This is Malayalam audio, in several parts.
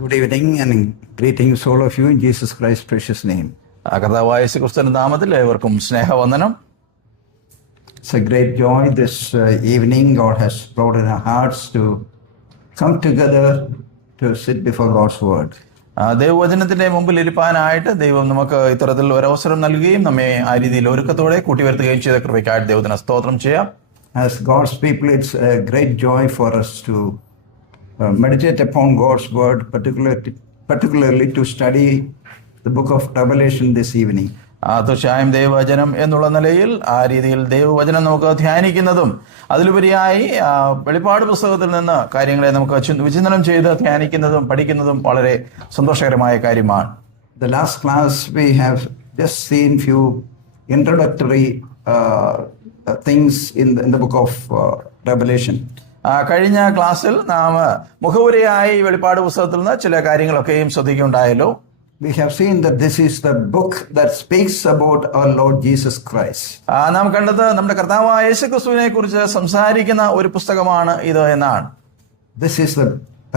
Good evening and greetings all of you in Jesus Christ's precious name. കർത്താവായ യേശുക്രിസ്തുവിന്റെ നാമത്തിൽ ഏവർക്കും സ്നേഹവന്ദനം. It's a great joy this evening. God has brought in our hearts to come together to sit before God's word. ദൈവവചനത്തിന്റെ മുമ്പിൽ ഇരിപ്പാനായിട്ട് ദൈവം നമുക്ക് ഇത്തരത്തിൽ ഒരവസരം നൽകുകയും നമ്മെ ആ രീതിയിൽ ഒരുക്കത്തോടെ കൂട്ടിവരുത്തുകയും ചെയ്ത കൃപയ്ക്കായിട്ട് ദൈവത്തിന് സ്തോത്രം ചെയ്യാം. As God's people, it's a great joy for us to meditate upon God's word, particularly to study the book of Revelation this evening. തീർച്ചയായും ദൈവവചനം എന്നുള്ള നിലയിൽ ആ രീതിയിൽ ദൈവവചനം നമുക്ക് ധ്യാനിക്കുന്നതും അതിലുപരിയായി വെളിപ്പാട് പുസ്തകത്തിൽ നിന്ന് കാര്യങ്ങളെ നമുക്ക് വിചിന്തനം ചെയ്ത് ധ്യാനിക്കുന്നതും പഠിക്കുന്നതും വളരെ സന്തോഷകരമായ കാര്യമാണ്. The last class we have just seen few introductory things in the book of Revelation. കഴിഞ്ഞ ക്ലാസ്സിൽ നാം മുഖവുരയായി വെളിപ്പാട് പുസ്തകത്തിൽ നിന്ന് ചില കാര്യങ്ങളൊക്കെയും ശ്രദ്ധിക്കുകയുണ്ടായല്ലോ. We have seen that this is the book that speaks about our Lord Jesus Christ. നാം കണ്ടത് നമ്മുടെ കർത്താവായ യേശുക്രിസ്തുവിനെ കുറിച്ച് സംസാരിക്കുന്ന ഒരു പുസ്തകമാണ് ഇത് എന്നാണ്. This is the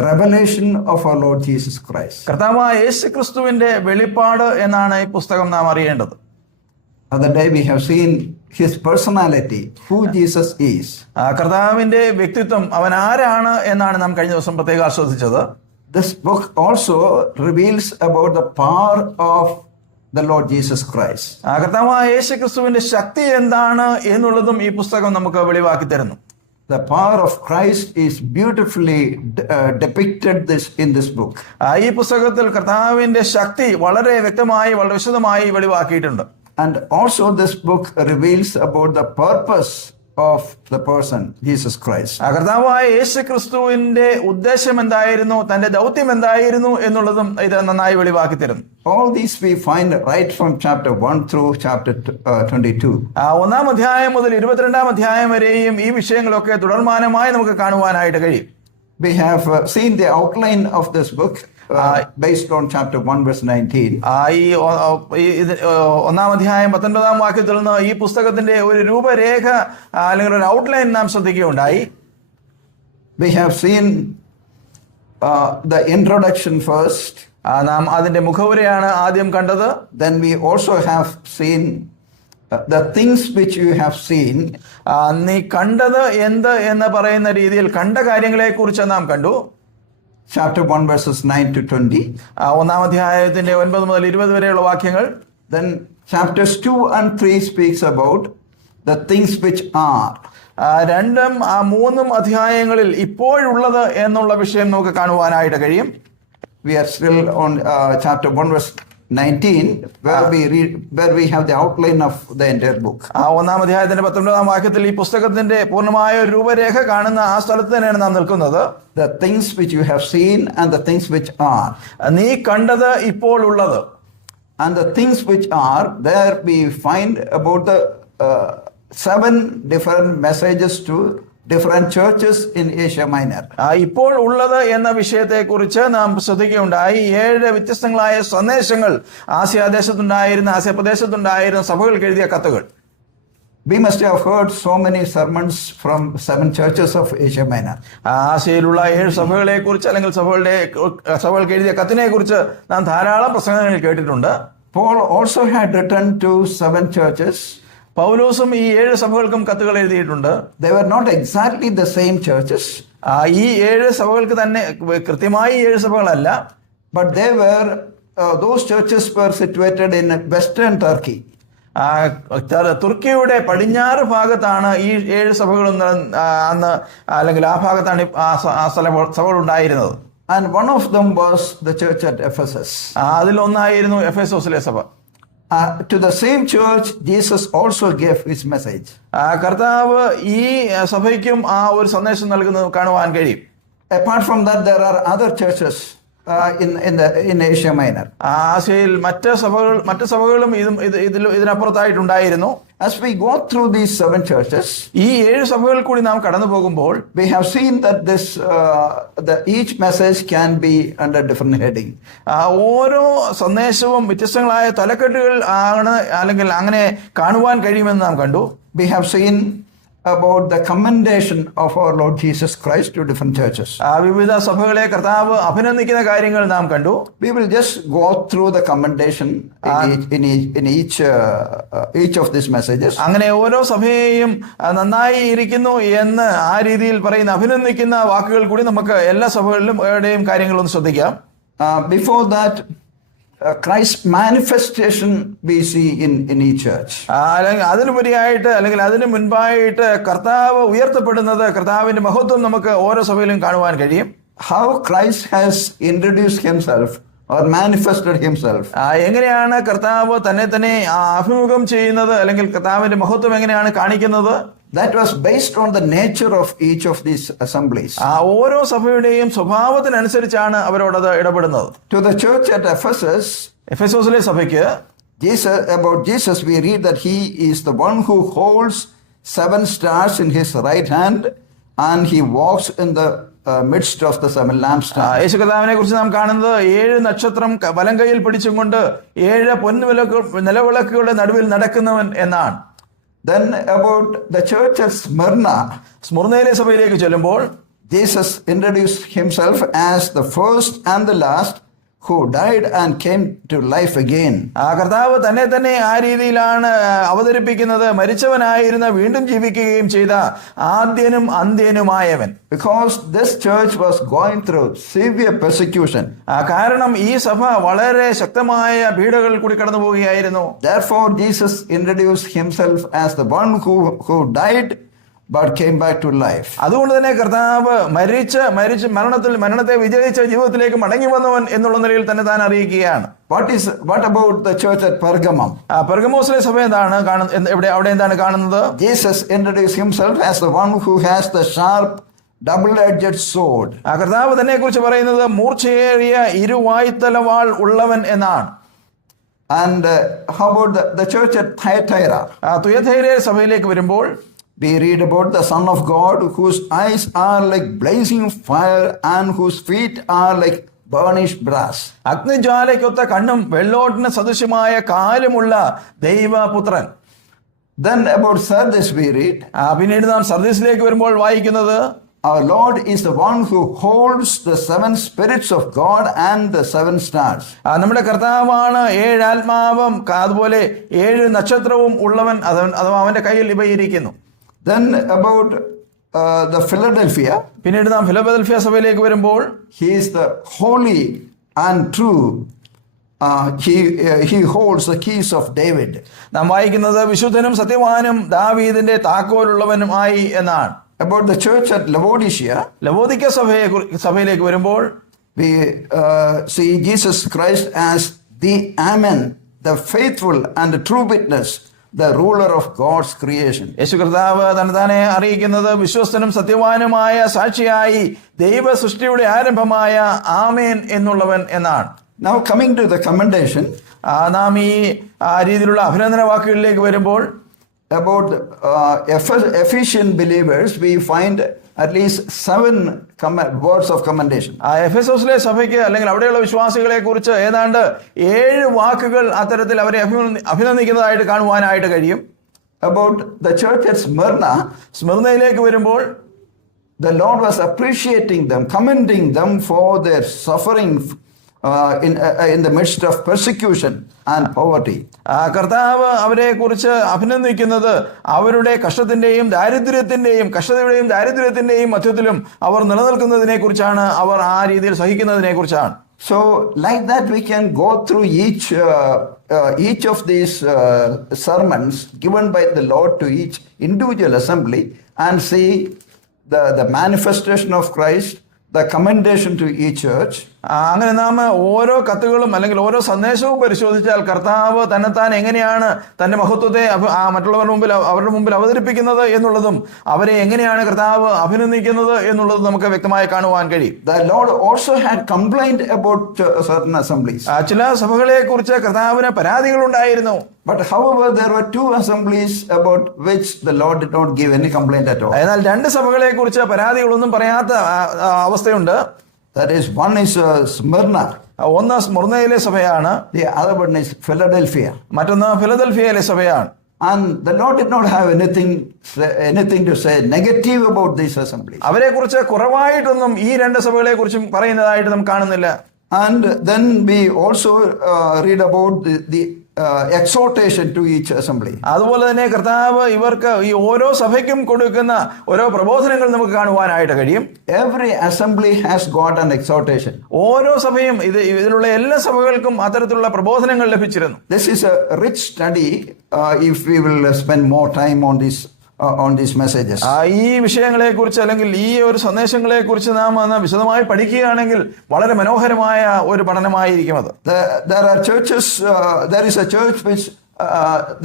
revelation of our Lord Jesus Christ. കർത്താവായ യേശുക്രിസ്തുവിന്റെ വെളിപ്പാട് എന്നാണ് ഈ പുസ്തകം നാം അറിയേണ്ടത്. Other day we have seen his personality, who Jesus is. കർത്താവിന്റെ വ്യക്തിത്വം, അവൻ ആരാണ് എന്നാണ് നാം കഴിഞ്ഞ ദിവസം പ്രത്യേകം ശ്രദ്ധിച്ചത്. This book also reveals about the power of the Lord Jesus Christ. കർത്താവായ യേശുക്രിസ്തുവിന്റെ ശക്തി എന്താണ് എന്നുള്ളതും ഈ പുസ്തകം നമുക്ക് വെളിവാക്കി തരുന്നു. The power of Christ is beautifully depicted in this book. ഈ പുസ്തകത്തിൽ കർത്താവിന്റെ ശക്തി വളരെ വ്യക്തമായി വളരെ വിശദമായി വെളിവാക്കിയിട്ടുണ്ട്. And also this book reveals about the purpose of the person Jesus Christ. കർത്താവായ യേശുക്രിസ്തുവിന്റെ ഉദ്ദേശം എന്തായിരുന്നു, തന്റെ ദൗത്യം എന്തായിരുന്നു എന്നുള്ളതും ഇത് നന്നായി വെളിവാക്കി തരുന്നു. All these we find right from chapter 1 through chapter 22. ഒന്നാം അധ്യായം മുതൽ 22-ാം അധ്യായം വരെയും ഈ വിഷയങ്ങളൊക്കെ തുടർമാനമായി നമുക്ക് കാണുവാനായിട്ട് കഴിയും. We have seen the outline of this book based on chapter 1 verse 19. ഒന്നാം അധ്യായം 19-ാം വാക്യത്തിൽ നിന്ന് ഈ പുസ്തകത്തിന്റെ ഒരു രൂപരേഖ അല്ലെങ്കിൽ ഒരു ഔട്ട്ലൈൻ നാം ശ്രദ്ധിക്കുകയുണ്ടായി. We have seen the introduction first. നാം അതിന്റെ മുഖവുരയാണ് ആദ്യം കണ്ടത്. Then we also have seen the things which you have seen. നീ കണ്ടത് എന്ത് എന്ന് പറയുന്ന രീതിയിൽ കണ്ട കാര്യങ്ങളെ കുറിച്ച് നാം കണ്ടു. Chapter 1 verses 9 to 20. ഒന്നാം അധ്യായത്തിന്റെ 9 മുതൽ 20 വരെയുള്ള വാക്യങ്ങൾ. Then chapters 2 and 3 speaks about the things which are. 2-ഉം 3-ഉം അധ്യായങ്ങളിൽ ഇപ്പോഴുള്ളത് എന്നുള്ള വിഷയം നമുക്ക് കാണുവാനായിട്ട് കഴിയും. We are still on chapter 1 verse 19 where we have the outline of the entire book. ഒന്നാം അധ്യായത്തിന്റെ 19-ാം വാക്യത്തിൽ ഈ പുസ്തകത്തിന്റെ പൂർണ്ണമായ ഒരു രൂപരേഖ കാണുന്ന ആ സ്ഥലത്ത് തന്നെയാണ് നാം നിൽക്കുന്നത്. The things which you have seen and the things which are. നീ കണ്ടത് ഇപ്പോൾ ഉള്ളത്. And the things which are, there we find about the 7 different messages to different churches in Asia Minor. ഇപ്പോൾ ഉള്ളത് എന്ന വിഷയത്തെ കുറിച്ച് നാം ശ്രദ്ധിക്കുകയുണ്ടായി. 7 വ്യത്യസ്തങ്ങളായ സന്ദേശങ്ങൾ ആസ്യ പ്രദേശത്തുണ്ടായിരുന്ന സഭകൾക്ക് എഴുതിയ കത്തുകൾ. We must have heard so many sermons from 7 churches of Asia Minor. ആസിയയിലുള്ള 7 സഭകളെ കുറിച്ച് അല്ലെങ്കിൽ സഭകൾക്ക് എഴുതിയ കത്തിനെ കുറിച്ച് നാം ധാരാളം പ്രസംഗങ്ങൾ കേട്ടിട്ടുണ്ട്. Paul also had written to 7 churches. പൗലോസും ഈ 7 സഭകൾക്കും കത്തുകൾ എഴുതിയിട്ടുണ്ട്. They were not exactly the same churches. ഈ 7 സഭകൾക്ക് തന്നെ കൃത്യമായി 7 സഭകളല്ല. But they were those churches were situated in western Turkey. തുർക്കിയുടെ പടിഞ്ഞാറ് ഭാഗത്താണ് ഈ 7 സഭകളും അന്ന് അല്ലെങ്കിൽ ആ ഭാഗത്താണ് ആ സഭകൾ ഉണ്ടായിരുന്നത്. And one of them was the church at Ephesus. അതിലൊന്നായിരുന്നു എഫെസോസിലെ സഭ. To the same church Jesus also gave his message. കർത്താവ് ഈ സഭയ്ക്കും ആ ഒരു സന്ദേശം നൽകുന്നത് കാണുവാൻ കഴിയും. Apart from that, there are other churches in Asia Minor. ആസിയയിൽ മറ്റ് സഭകളും ഇതിനപ്പുറത്തായിട്ടുണ്ടായിരുന്നു. As we go through these 7 churches, ഈ 7 സഭകളിൽ കൂടി നാം കടന്നു പോകുമ്പോൾ we have seen that each message can be under different heading. ഓരോ സന്ദേശവും വ്യത്യസ്തങ്ങളായ തലക്കെട്ടുകൾ ആണ് അല്ലെങ്കിൽ അങ്ങനെ കാണുവാൻ കഴിയുമെന്ന് നാം കണ്ടു. We have seen about the commendation of our Lord Jesus Christ to different churches. വിവിധ സഭകളെ കർത്താവ് അഭിനന്ദിക്കുന്ന കാര്യങ്ങൾ നാം കണ്ടു. We will just go through the commendation in each of these messages. അങ്ങനെ ഓരോ സഭയെയും നന്നായി ഇരിക്കുന്നു എന്ന് ആ രീതിയിൽ പറയുന്ന അഭിനന്ദിക്കുന്ന വാക്കുകൾ കൂടി നമുക്ക് എല്ലാ സഭകളിലും എവിടെയും കാര്യങ്ങളൊന്ന് ശ്രദ്ധിക്കാം. Before that, Christ's manifestation we see in each church. അല്ലെങ്കിൽ അതിനുപരിയായിട്ട് അല്ലെങ്കിൽ അതിനു മുൻപായിട്ട് കർത്താവ് ഉയർത്തപ്പെടുന്നത്, കർത്താവിന്റെ മഹത്വം നമുക്ക് ഓരോ സഭയിലും കാണുവാൻ കഴിയും. How Christ has introduced himself or manifested himself. എങ്ങനെയാണ് കർത്താവ് തന്നെ തന്നെ അഭിമുഖം ചെയ്യുന്നത്, അല്ലെങ്കിൽ കർത്താവിന്റെ മഹത്വം എങ്ങനെയാണ് കാണിക്കുന്നത്? That was based on the nature of each of these assemblies. ഓരോ സഭയുടെയും സ്വഭാവത്തിനനുസരിച്ചാണ് അവരോടത് ഇടപെടുന്നത്. To the church at Ephesus, എഫെസോസിലെ സഭയ്ക്ക് about Jesus we read that he is the one who holds 7 stars in his right hand and he walks in the midst of the 7 lampstands. യേശു കർത്താവിനെ കുറിച്ച് നാം കാണുന്നത് 7 നക്ഷത്രം വലം കൈയിൽ പിടിച്ചുകൊണ്ട് 7 നിലവിളക്കുകളുടെ നടുവിൽ നടക്കുന്നവൻ എന്നാണ്. Then about the church at Smyrna, സ്മുർന്നയിലെ സഭയിലേക്ക് ചെല്ലുമ്പോൾ Jesus introduced himself as the first and the last who died and came to life again. കർത്താവ് തന്നെ തന്നെ ആ രീതിയിലാണ് അവതരിപ്പിക്കുന്നത്. മരിച്ചവനായിരുന്ന വീണ്ടും ജീവിക്കുകയും ചെയ്ത ആദ്യനും അന്ത്യനുമായവൻ. Because this church was going through severe persecution. കാരണം ഈ സഭ വളരെ ശക്തമായ പീഡകൾ കൂടി കടന്നു പോവുകയായിരുന്നു. Therefore Jesus introduced himself as the one who died but came back to life. അതുകൊണ്ട് തന്നെ കർത്താവ് മരിച്ച് മരണത്തെ വിജയിച്ച ജീവിതത്തിലേക്ക് മടങ്ങി വന്നവൻ എന്നുള്ള നിലയിൽ തന്നെ താൻ അറിയിക്കുകയാണ്. What about the church at Pergamum? പെർഗമോസിലെ സഭ എന്താണ് അവിടെ എന്താണ് കാണുന്നത്? Jesus introduced himself as the one who has the sharp double-edged sword. കർത്താവ് തന്നെ കുറിച്ച് പറയുന്നത് മൂർച്ചയേറിയ ഇരുവായ്ത്തലവാൾ ഉള്ളവൻ എന്നാണ്. And how about the church at Thyatira? തുയഥൈര സഭയിലേക്ക് വരുമ്പോൾ we read about the Son of God whose eyes are like blazing fire and whose feet are like burnished brass. അഗ്നിജ്വാലയ്ക്കൊത്ത കണ്ണും വെള്ളോട്ടിന് സദൃശമായ കാലുമുള്ള ദൈവപുത്രൻ. Then about Sardis we read, പിന്നീട് നാം സർദീസിലേക്ക് വരുമ്പോൾ വായിക്കുന്നത്, our Lord is the one who holds the 7 spirits of God and the 7 stars. നമ്മുടെ കർത്താവാണ് 7 ആത്മാവും അതുപോലെ 7 നക്ഷത്രവും ഉള്ളവൻ, അഥവാ അവന്റെ കയ്യിൽ ഇവയിരിക്കുന്നു. Then about the Philadelphia, പിന്നീട് നാം ഫിലദൽഫിയ സഭയിലേക്ക് വരുമ്പോൾ he is the holy and true. He holds the keys of David. നാം വായിക്കുന്നത് വിശുദ്ധനും സത്യവാനും ദാവീദിന്റെ താക്കോലുള്ളവനുമായി എന്നാണ്. About the church at Laodicea, ലവോദിക്ക സഭയിലേക്ക് വരുമ്പോൾ we see Jesus Christ as the Amen, the faithful and the true witness, the ruler of God's creation. യേശു കർത്താവ് തന്നെ അറിയിക്കുന്നത് വിശ്വസ്തനും സത്യവാനുമായ സാക്ഷിയായി ദൈവ സൃഷ്ടിയുടെ ആരംഭമായ ആമേൻ എന്നുള്ളവൻ എന്നാണ്. Now coming to the commendation, നാം ഈ രീതിയിലുള്ള അഭിനന്ദന വാക്കുകളിലേക്ക് വരുമ്പോൾ about Ephesian believers we find at least 7 words of commendation. എഫെസോസിലെ സഭയ്ക്ക് അല്ലെങ്കിൽ അവിടെയുള്ള വിശ്വാസികളെ കുറിച്ച് ഏതാണ്ട് 7 വാക്കുകൾ അത്തരത്തിൽ അവരെ അഭിനന്ദിക്കുന്നതായിട്ട് കാണുവാനായിട്ട് കഴിയും. About the church at Smyrna, സ്മിർനയിലേക്ക് വരുമ്പോൾ the Lord was appreciating them, commending them for their suffering in the midst of persecution and poverty. കർത്താവ് അവരെ കുറിച്ച് അഭിനന്ദിക്കുന്നത് അവരുടെ കഷ്ടതയുടെയും ദാരിദ്ര്യത്തിന്റെയും മധ്യത്തിലും അവർ നിലനിൽക്കുന്നതിനെ കുറിച്ചാണ്, അവർ ആ രീതിയിൽ സഹിക്കുന്നതിനെ കുറിച്ചാണ്. So like that we can go through each of these sermons given by the Lord to each individual assembly and see the manifestation of Christ, the commendation to each church. അങ്ങനെ നാം ഓരോ കത്തുകളും അല്ലെങ്കിൽ ഓരോ സന്ദേശവും പരിശോധിച്ചാൽ കർത്താവ് തന്നെത്താൻ എങ്ങനെയാണ് തന്റെ മഹത്വത്തെ അവരുടെ മുമ്പിൽ അവതരിപ്പിക്കുന്നത് എന്നുള്ളതും അവരെ എങ്ങനെയാണ് കർത്താവ് അഭിനന്ദിക്കുന്നത് എന്നുള്ളതും നമുക്ക് വ്യക്തമായി കാണുവാൻ കഴിയും. The Lord also had complained about certain assemblies. ചില സഭകളെ കുറിച്ച് കർത്താവിന് പരാതികൾ ഉണ്ടായിരുന്നു. But however there were 2 assemblies about which the Lord did not give any complaint at all. എന്നാൽ 2 സഭകളെ കുറിച്ച് പരാതികളൊന്നും പറയാത്ത അവസ്ഥയുണ്ട്. That is, one is Smyrna. ഒന്ന് സ്മുർനയിലെ സഭയാണ്. The other one is Philadelphia. മറ്റൊന്ന് ഫിലദൽഫിയയിലെ സഭയാണ്. And the Lord did not have anything to say negative about these assemblies. അവരെ കുറിച്ച് കുറവായിട്ടൊന്നും ഈ രണ്ട് സഭകളെ കുറിച്ചും പറയുന്നതായിട്ട് നമുക്ക് കാണുന്നില്ല. And then we also read about the exhortation to each assembly. അതുപോലെ തന്നെ കർത്താവ് ഇവർക്ക് ഈ ഓരോ സഭയ്ക്കും കൊടുക്കുന്ന ഓരോ പ്രബോധനങ്ങൾ നമുക്ക് കാണുവാനായിട്ട് കഴിയും. Every assembly has got an exhortation. ഓരോ സഭയും ഇതിലുള്ള എല്ലാ സഭകൾക്കും അത്തരത്തിലുള്ള പ്രബോധനങ്ങൾ ലഭിച്ചിരുന്നു. This is a rich study if we will spend more time on these messages. ഈ വിഷയങ്ങളെ കുറിച്ച് അല്ലെങ്കിൽ ഈ ഒരു സന്ദേശങ്ങളെ കുറിച്ച് നാം വിശദമായി പഠിക്കുകയാണെങ്കിൽ വളരെ മനോഹരമായ ഒരു പഠനമായിരിക്കും അത്. There are churches, there is a church which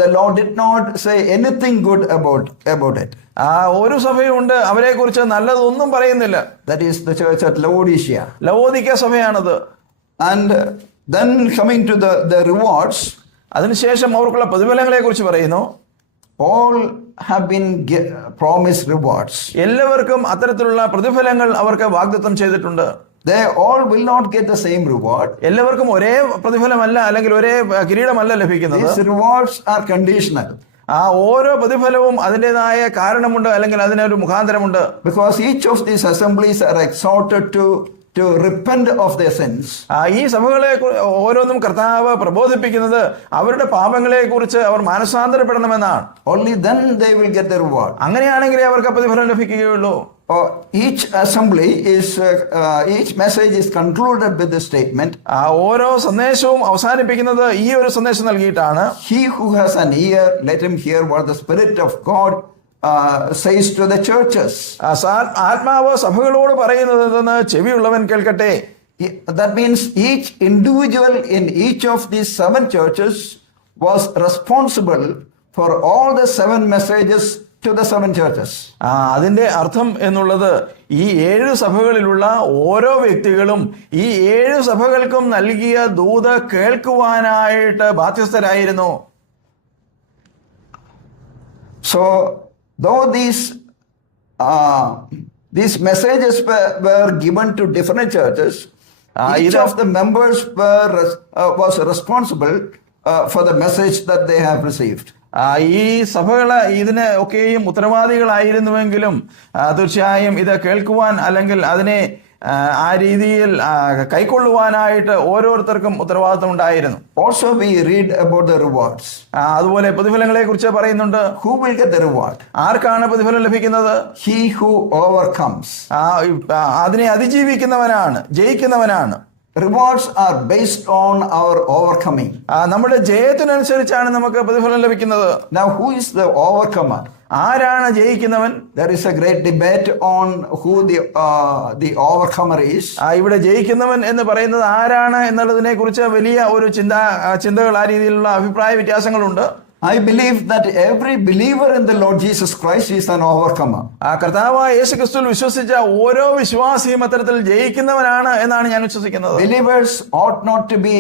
the Lord did not say anything good about it. ഒരു സഭയുണ്ട് അവരെ കുറിച്ച് നല്ലതൊന്നും പറയുന്നില്ല. That is the church at Laodicea. ലവോദിക്ക സഭയാണത്. And then coming to the rewards, അതിനുശേഷം അവർക്കുള്ള പ്രതിഫലങ്ങളെ കുറിച്ച് പറയുന്നു. all have been promised rewards. എല്ലാവർക്കും അത്തരത്തിലുള്ള പ്രതിഫലങ്ങൾ അവർക്ക് വാഗ്ദത്തം ചെയ്തിട്ടുണ്ട്. They all will not get the same reward. എല്ലാവർക്കും ഒരേ പ്രതിഫലമല്ല അല്ലെങ്കിൽ ഒരേ കിരീടമല്ല ലഭിക്കുന്നത്. These rewards are conditional. ഓരോ പ്രതിഫലവും അതിൻ്റെതായ കാരണമുണ്ട് അല്ലെങ്കിൽ അതിനൊരു മുഖാന്തരമുണ്ട്. Because each of these assemblies are exhorted to repent of their sins. ഈ സഭകളെ ഓരോന്നും കർത്താവ് പ്രബോധിപ്പിക്കുന്നത് അവരുടെ പാപങ്ങളെ കുറിച്ച് അവർ മാനസാന്തരപ്പെടണമെന്നാണ്. Only then they will get the reward. അങ്ങനെയാണെങ്കിലേ അവർക്ക് പ്രതിഫലം ലഭിക്കുകയുള്ളൂ. Each assembly each message is concluded with the statement. ഓരോ സന്ദേശവും അവസാനിപ്പിക്കുന്നത് ഈ ഒരു സന്ദേശം നൽകിയിട്ടാണ്. He who has an ear, let him hear what the Spirit of God says to the churches. ആത്മാവ് സഭകളോട് പറയുന്നതെന്ന് ചെവിയുള്ളവൻ കേൾക്കട്ടെ. That means each individual in each of these 7 churches was responsible for all the 7 messages to the 7 churches. അതിന്റെ അർത്ഥം എന്നുള്ളത് ഈ 7 സഭകളിലുള്ള ഓരോ വ്യക്തികളും ഈ 7 സഭകൾക്കും നൽകിയ ദൂത് കേൾക്കുവാനായിട്ട് ബാധ്യസ്ഥരായിരുന്നു. So though these messages were given to different churches, each of the members was responsible for the message that they have received. ഈ സഭകള് ഇതിന് ഒക്കെയും ഉത്തരവാദികളായിരുന്നുവെങ്കിലും തീർച്ചയായും ഇത് കേൾക്കുവാൻ അല്ലെങ്കിൽ അതിനെ ആ രീതിയിൽ കൈക്കൊള്ളുവാനായിട്ട് ഓരോരുത്തർക്കും ഉത്തരവാദിത്വം ഉണ്ടായിരുന്നു. Also we read about the rewards. അതുപോലെ പ്രതിഫലങ്ങളെ കുറിച്ച് പറയുന്നുണ്ട്. Who will get the reward? ആർക്കാണ് പ്രതിഫലം ലഭിക്കുന്നത്? He who overcomes. അതിനെ അതിജീവിക്കുന്നവനാണ്, ജയിക്കുന്നവനാണ്. Rewards are based on our overcoming. നമ്മുടെ ജയത്തിനനുസരിച്ചാണ് നമുക്ക് പ്രതിഫലം ലഭിക്കുന്നത്. Now who is the overcomer? ആരാണ് ജയിക്കുന്നവൻ? There is a great debate on who the overcomer is. ഇവിടെ ജയിക്കുന്നവൻ എന്ന് പറയുന്നത് ആരാണ് എന്നുള്ളതിനെ കുറിച്ച് വലിയ ഒരു ചിന്തകൾ ആ രീതിയിലുള്ള അഭിപ്രായ വ്യത്യാസങ്ങളുണ്ട്. I believe that every believer in the Lord Jesus Christ is an overcomer. കർത്താവായ യേശുക്രിസ്തുവിൽ വിശ്വസിച്ച ഓരോ വിശ്വാസിയും അത്തരത്തിൽ ജയിക്കുന്നവനാണ് എന്നാണ് ഞാൻ വിശ്വസിക്കുന്നത്. Believers ought not to be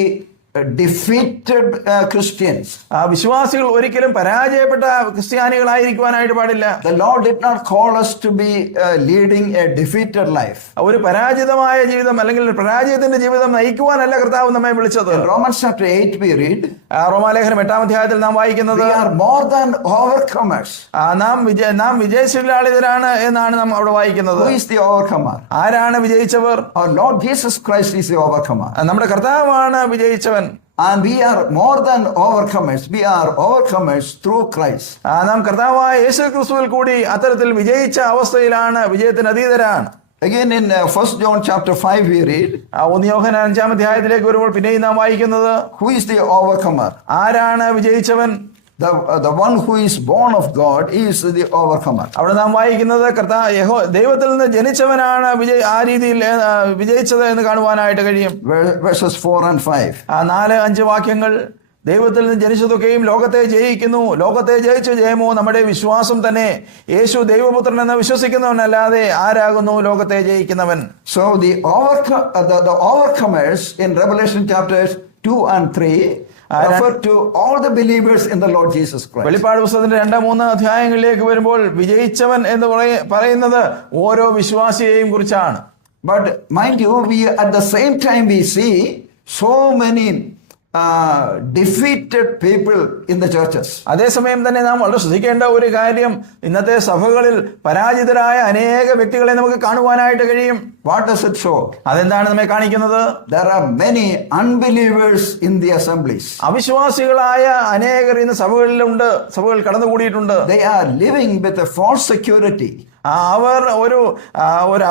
defeated Christians. വിശ്വാസികൾ ഒരിക്കലും പരാജയപ്പെട്ട ക്രിസ്ത്യാനികളായിരിക്കുവാനായിട്ട് പാടില്ല. The Lord did not call us to be leading a defeated life. ഒരു പരാജിതമായ ജീവിതം അല്ലെങ്കിൽ പരാജയത്തിന്റെ ജീവിതം നയിക്കുവാനല്ല കർത്താവ് നമ്മെ വിളിച്ചത്. In Romans chapter 8 we read, റോമാലേഖനം 8-ാം അധ്യായത്തിൽ നാം വായിക്കുന്നത്, we are more than overcomers. നാം വിജയശീലാളിതരാണ് എന്നാണ് നാം അവിടെ വായിക്കുന്നത്. Who is the overcomer? ആരാണ് വിജയിച്ചവർ? Our Lord Jesus Christ is the overcomer. നമ്മുടെ കർത്താവാണ് വിജയിച്ചവൻ. And we are more than overcomers. We are overcomers through Christ. നാം കർത്താവായ യേശുക്രിസ്തുവിൽ കൂടി അത്തരത്തിൽ വിജയിച്ച അവസ്ഥയിലാണ്, വിജയത്തിന് അതീതരാണ്. Again in 1 John chapter 5 we read, 1 യോഹന്നാൻ 5-ാം അധ്യായത്തിലേക്ക് വരുമ്പോൾ പിന്നെയും നാം വായിക്കുന്നത്, who is the overcomer? ആരാണ് വിജയിച്ചവൻ? The one who is born of God is the overcomer. അവിടെ നാം വായിക്കുന്നത് ദൈവത്തിൽ നിന്ന് ജനിച്ചവനാണ് ആ രീതിയിൽ വിജയിച്ചത് എന്ന് കാണുവാനായിട്ട് കഴിയും. Verses 4 and 5. 4-5 വാക്യങ്ങൾ, ദൈവത്തിൽ നിന്ന് ജനിച്ചതൊക്കെയും ലോകത്തെ ജയിക്കുന്നു, ലോകത്തെ ജയിച്ച ജയമോ നമ്മുടെ വിശ്വാസം തന്നെ. യേശു ദൈവപുത്രൻ എന്ന് വിശ്വസിക്കുന്നവനല്ലാതെ ആരാകുന്നു ലോകത്തെ ജയിക്കുന്നവൻ? So the overcomers in Revelation chapters 2 and 3 refer to all the believers in the Lord Jesus Christ. വെളിപ്പാട് പുസ്തകത്തിന്റെ 2-3 അധ്യായങ്ങളിലേക്ക് വരുമ്പോൾ വിജയിച്ചവൻ എന്ന് പറയുന്നത് ഓരോ വിശ്വാസിയെയും കുറിച്ചാണ്. But mind you, we at the same time we see so many defeated people in the churches. അതേസമയം തന്നെ നാം വളരെ ശ്രദ്ധിക്കേണ്ട ഒരു കാര്യം, ഇന്നത്തെ സഭകളിൽ പരാജിതരായ അനേക വ്യക്തികളെ നമുക്ക് കാണുവാനായിട്ട് കഴിയും. What does it show? അതെന്താണ് നമ്മെ കാണിക്കുന്നത്? There are many unbelievers in the assemblies. അവിശ്വാസികളായ അനേകർ ഇന്ന് സഭകളിലുണ്ട്, സഭകൾ കടന്നുകൂടിയിട്ടുണ്ട്. They are living with a false security. അവർ ഒരു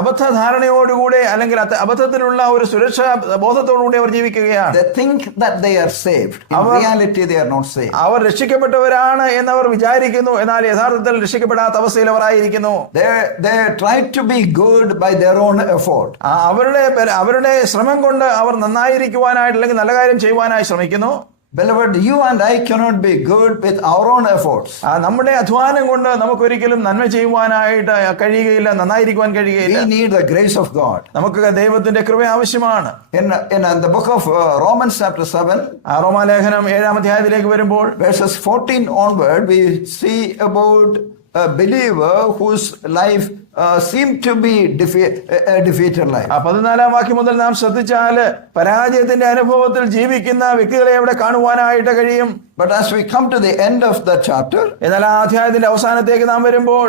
അബദ്ധധാരണയോടുകൂടി അല്ലെങ്കിൽ അബദ്ധത്തിലുള്ള ഒരു സുരക്ഷാ ബോധത്തോടുകൂടി അവർ ജീവിക്കുകയാണ്. They think that they are saved. In reality, they are not saved. അവർ രക്ഷിക്കപ്പെട്ടവരാണ് എന്നവർ വിചാരിക്കുന്നു, എന്നാൽ യഥാർത്ഥത്തിൽ രക്ഷിക്കപ്പെടാത്ത അവസ്ഥയിൽ അവർ ആയിരിക്കുന്നു. They try to be good by their own effort. അവരുടെ ശ്രമം കൊണ്ട് അവർ നന്നായിരിക്കുവാനായിട്ട് അല്ലെങ്കിൽ നല്ല കാര്യം ചെയ്യുവാനായി ശ്രമിക്കുന്നു. Beloved, you and I cannot be good with our own efforts. നമ്മുടെ അധ്വാനം കൊണ്ട് നമുക്കൊരിക്കലും നന്മ ചെയ്യുവാനായിട്ട് കഴിയുകയില്ല, നന്നായിരിക്കുവാൻ കഴിയുകയില്ല. We need the grace of God. നമുക്ക് ദൈവത്തിന്റെ കൃപ ആവശ്യമാണ്. In the book of Romans chapter 7, റോമാലേഖനം 7-ാം അധ്യായത്തിലേക്ക് വരുമ്പോൾ verses 14 onward, we see about a believer whose life seemed to be a defeated life. 14-ാം വാക്യം മുതൽ നാം ശ്രദ്ധിച്ചാൽ പരാജയത്തിന്റെ അനുഭവത്തിൽ ജീവിക്കുന്ന വ്യക്തികളെ അവിടെ കാണുവാനായിട്ട് കഴിയും. But as we come to the end of the chapter, എന്നാൽ ആ അധ്യായത്തിന്റെ അവസാനത്തേക്ക് നാം വരുമ്പോൾ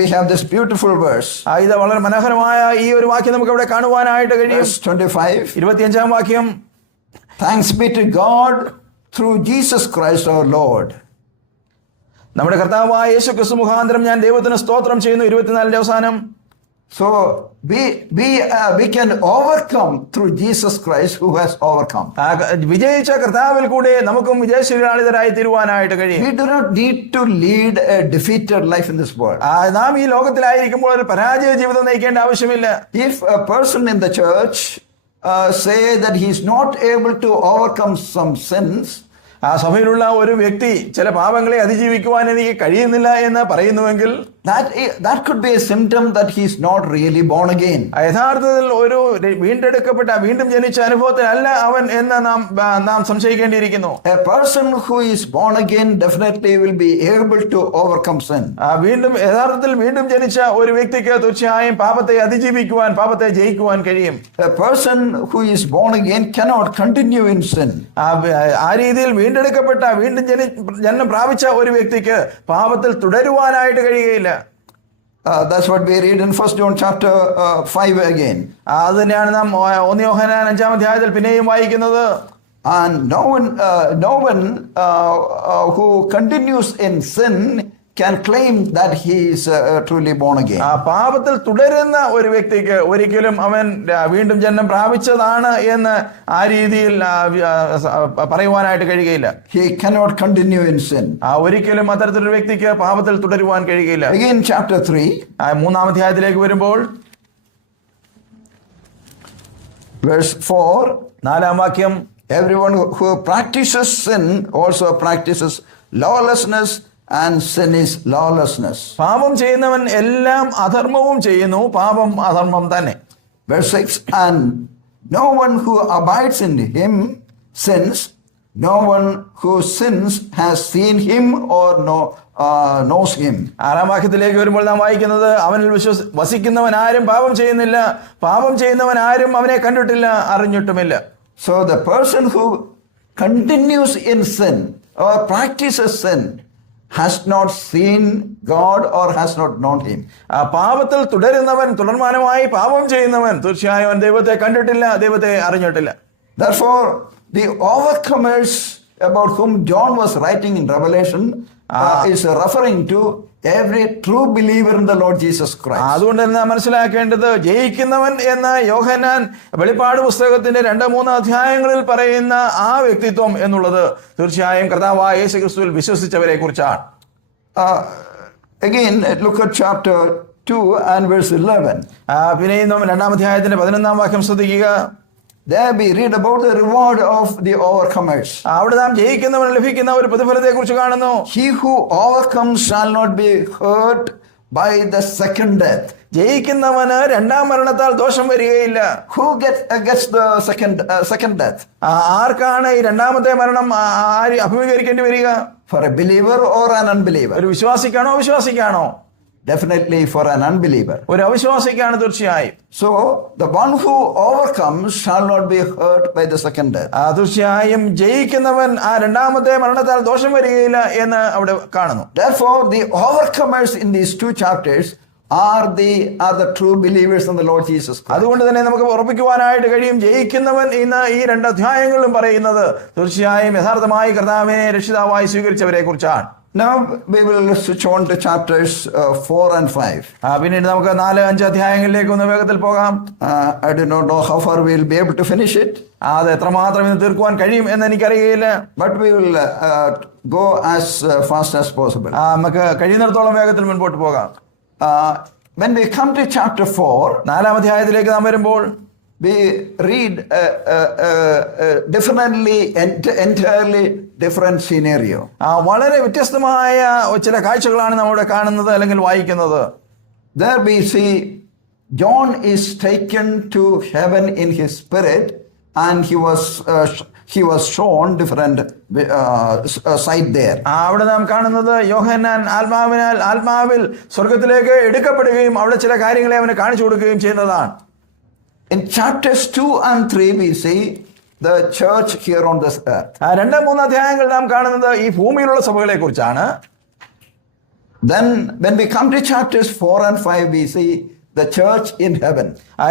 we have this beautiful verse. ഇത് വളരെ മനോഹരമായ ഈ ഒരു വാക്യം നമുക്ക് അവിടെ കാണുവാനായിട്ട് കഴിയും. Verse 25. 25-ാം വാക്യം. Thanks be to God through Jesus Christ our Lord. നമ്മുടെ കർത്താവായ യേശു ക്രിസ്തു മുഖാന്തരം ഞാൻ ദൈവത്തിന് സ്തോത്രം ചെയ്യുന്നു. 24-ന്റെ അവസാനം. So we can overcome through Jesus Christ who has overcome. വിജയിച്ച കർത്താവിൽ കൂടെ നമുക്കും വിജയശീലാളിതരായി തീരുവാനായിട്ട് കഴിയും. We do not need to lead a defeated life in this world. നാം ഈ ലോകത്തിലായിരിക്കുമ്പോൾ ഒരു പരാജയ ജീവിതം നയിക്കേണ്ട ആവശ്യമില്ല. If a person in the church say that he is not able to overcome some sins, ആ സഭയിലുള്ള ഒരു വ്യക്തി ചില പാപങ്ങളെ അതിജീവിക്കുവാൻ എനിക്ക് കഴിയുന്നില്ല എന്ന് പറയുന്നുവെങ്കിൽ that could be a symptom that he is not really born again. യഥാർത്ഥത്തിൽ ഒരു വീണ്ടും ജനിച്ച അനുഭവത്തിലല്ല അവൻ എന്ന് നാം സംശയിക്കേണ്ടിയിരിക്കുന്നു. A person who is born again definitely will be able to overcome sin. യഥാർത്ഥത്തിൽ വീണ്ടും ജനിച്ച ഒരു വ്യക്തിക്ക് തീർച്ചയായും പാപത്തെ അതിജീവിക്കുവാൻ, പാപത്തെ ജയിക്കുവാൻ കഴിയും. A person who is born again cannot continue in sin. ആ രീതിയിൽ വീണ്ടെടുക്കപ്പെട്ട ജന്മം പ്രാപിച്ച ഒരു വ്യക്തിക്ക് പാപത്തിൽ തുടരുവാനായിട്ട് കഴിയുകയില്ല. That's what we read in 1 John chapter 5 again. അത് തന്നെയാണ് നാം 1 യോഹന്നാൻ 5-ാം അധ്യായത്തിൽ പിന്നെയും വായിക്കുന്നത്. And no one who continues in sin can claim that he is truly born again. പാപത്തിൽ തുടരുന്ന ഒരു വ്യക്തിക്ക് ഒരിക്കലും അവൻ വീണ്ടും ജന്മം പ്രാപിച്ചതാണ് എന്ന് ആ രീതിയിൽ പറയുവാനായിട്ട് കഴിയുകയില്ല. He cannot continue in sin. ഒരിക്കലും അത്തരത്തിലൊരു വ്യക്തിക്ക് പാപത്തിൽ തുടരുവാൻ കഴിയുകയില്ല. Again chapter 3, 3-ാം അധ്യായത്തിലേക്ക് വരുമ്പോൾ verse 4, 4-ാം വാക്യം. everyone who practices sin also practices lawlessness, and sin is lawlessness. പാപം ചെയ്യുന്നവൻ എല്ലാം അധർമ്മവും ചെയ്യുന്നു, പാപം അധർമ്മം തന്നെ. Verse 6, and no one who abides in him sins. No one who sins has seen him or knows him. 6-ാം വാക്യത്തിലേക്ക് വരുമ്പോൾ നാം വായിക്കുന്നത്, അവനിൽ വസിക്കുന്നവൻ ആരും പാപം ചെയ്യുന്നില്ല, പാപം ചെയ്യുന്നവൻ ആരും അവനെ കണ്ടിട്ടില്ല, അറിഞ്ഞിട്ടുമില്ല. So the person who continues in sin or practices sin has not seen God or has not known him. പാപത്തിൽ തുടർമാനമായി പാപം ചെയ്യുന്നവൻ തീർച്ചയായും അവൻ ദൈവത്തെ കണ്ടിട്ടില്ല, ദൈവത്തെ അറിഞ്ഞിട്ടില്ല. Therefore the overcomers about whom John was writing in Revelation is referring to every true believer in the Lord Jesus Christ. അതുകൊണ്ട് തന്നെ മനസ്സിലാക്കേണ്ടത്, ജയിക്കുന്നവൻ എന്ന യോഹന്നാൻ വെളിപ്പാട് പുസ്തകത്തിന്റെ 2-3 അധ്യായങ്ങളിൽ പറയുന്ന ആ വ്യക്തിത്വം എന്നുള്ളത് തീർച്ചയായും കർത്താവായ യേശു ക്രിസ്തുവിൽ വിശ്വസിച്ചവരെ കുറിച്ചാണ്. Again look at chapter 2 and verse 11. പിന്നെയും 2-ാം അധ്യായത്തിന്റെ 11-ാം വാക്യം ശ്രദ്ധിക്കുക. There we read about the reward of the overcomers. അവിടെ നാം ജയിക്കുന്നവന് ലഭിക്കുന്ന ഒരു പ്രതിഫലത്തെ കുറിച്ച് കാണുന്നു. He who overcomes shall not be hurt by the second death. ജയിക്കുന്നവന് രണ്ടാം മരണത്താൽ ദോഷം വരികയില്ല. Who gets the second death? ആർക്കാണ് ഈ രണ്ടാമത്തെ മരണം അഭിമുഖീകരിക്കേണ്ടി വരിക? For a believer or an unbeliever? ഒരു വിശ്വാസിക്കാണോ? definitely for an unbeliever. ഒരു അവിശ്വാസിക്കാണ് തീർച്ചയായും. So the one who overcomes shall not be hurt by the second death. തീർച്ചയായും ജയിക്കുന്നവൻ ആ രണ്ടാമത്തെ മരണത്താൽ ദോഷം വരികയില്ല എന്ന് അവിടെ കാണുന്നു. Therefore, the overcomers in these two chapters are the true believers in the Lord Jesus Christ. അതുകൊണ്ട് തന്നെ നമുക്ക് ഉറപ്പിക്കുവാനായിട്ട് കഴിയും, ജയിക്കുന്നവൻ ഇന്ന് ഈ രണ്ട് അധ്യായങ്ങളിലും പറയുന്നത് തീർച്ചയായും യഥാർത്ഥമായി കർത്താവിനെ രക്ഷിതാവായി സ്വീകരിച്ചവരെ കുറിച്ചാണ്. Now we will switch on to chapters 4 and 5. പിന്നീട് നമുക്ക് 4-5 അധ്യായങ്ങളിലേക്ക് ഒന്ന് വേഗത്തിൽ പോകാം. I do not know how far we will be able to finish it. അത് എത്രമാത്രം ഇന്ന് തീർക്കുവാൻ കഴിയും എന്ന് എനിക്കറിയില്ല. But we will go as fast as possible. നമുക്ക് കഴിയുന്നിടത്തോളം വേഗത്തിൽ മുൻപോട്ട് പോകാം. When we come to chapter 4, 4-ാം അധ്യായത്തിലേക്ക് നാം വരുമ്പോൾ we read entirely different scenario. വളരെ വ്യത്യസ്തമായ ചില കാഴ്ചകളാണ് നമ്മളിവിടെ കാണുന്നത് അല്ലെങ്കിൽ വായിക്കുന്നത്. There we see John is taken to heaven in his spirit, and he was shown different sight there. അവിടെ നാം കാണുന്നത് യോഹന്നാൻ ആത്മാവിൽ സ്വർഗത്തിലേക്ക് എടുക്കപ്പെടുകയും അവിടെ ചില കാര്യങ്ങളെ അവന് കാണിച്ചു കൊടുക്കുകയും ചെയ്യുന്നതാണ്. In chapters 2 and 3 we see the church here on this earth. 2-3 അധ്യായങ്ങൾ നാം കാണുന്നത് ഈ ഭൂമിയിലുള്ള സഭകളെ കുറിച്ചാണ്. Then when we come to chapters 4 and 5 we see the church in heaven.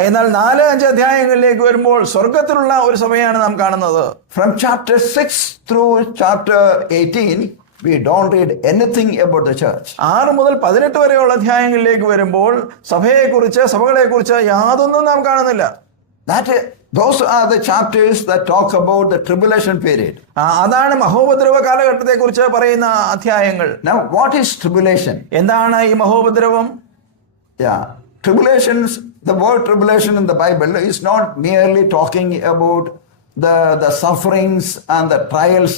എന്നാൽ 4-5 അധ്യായങ്ങളിലേക്ക് വരുമ്പോൾ സ്വർഗത്തിലുള്ള ഒരു സഭയാണ് നാം കാണുന്നത്. From chapter 6 through chapter 18 we don't read anything about the church. 6 മുതൽ 18 വരെയുള്ള അധ്യായങ്ങളിലേക്ക് വരുമ്പോൾ സഭകളെക്കുറിച്ച് യാതൊന്നും നാം കാണുന്നില്ല. Those are the chapters that talk about the tribulation period. അതാണ് മഹോപദ്രവ കാലഘട്ടത്തെക്കുറിച്ച് പറയുന്ന അധ്യായങ്ങൾ. Now what is tribulation? എന്താണ് ഈ മഹോപദ്രവം? Tribulations, the word tribulation in the Bible is not merely talking about the sufferings and the trials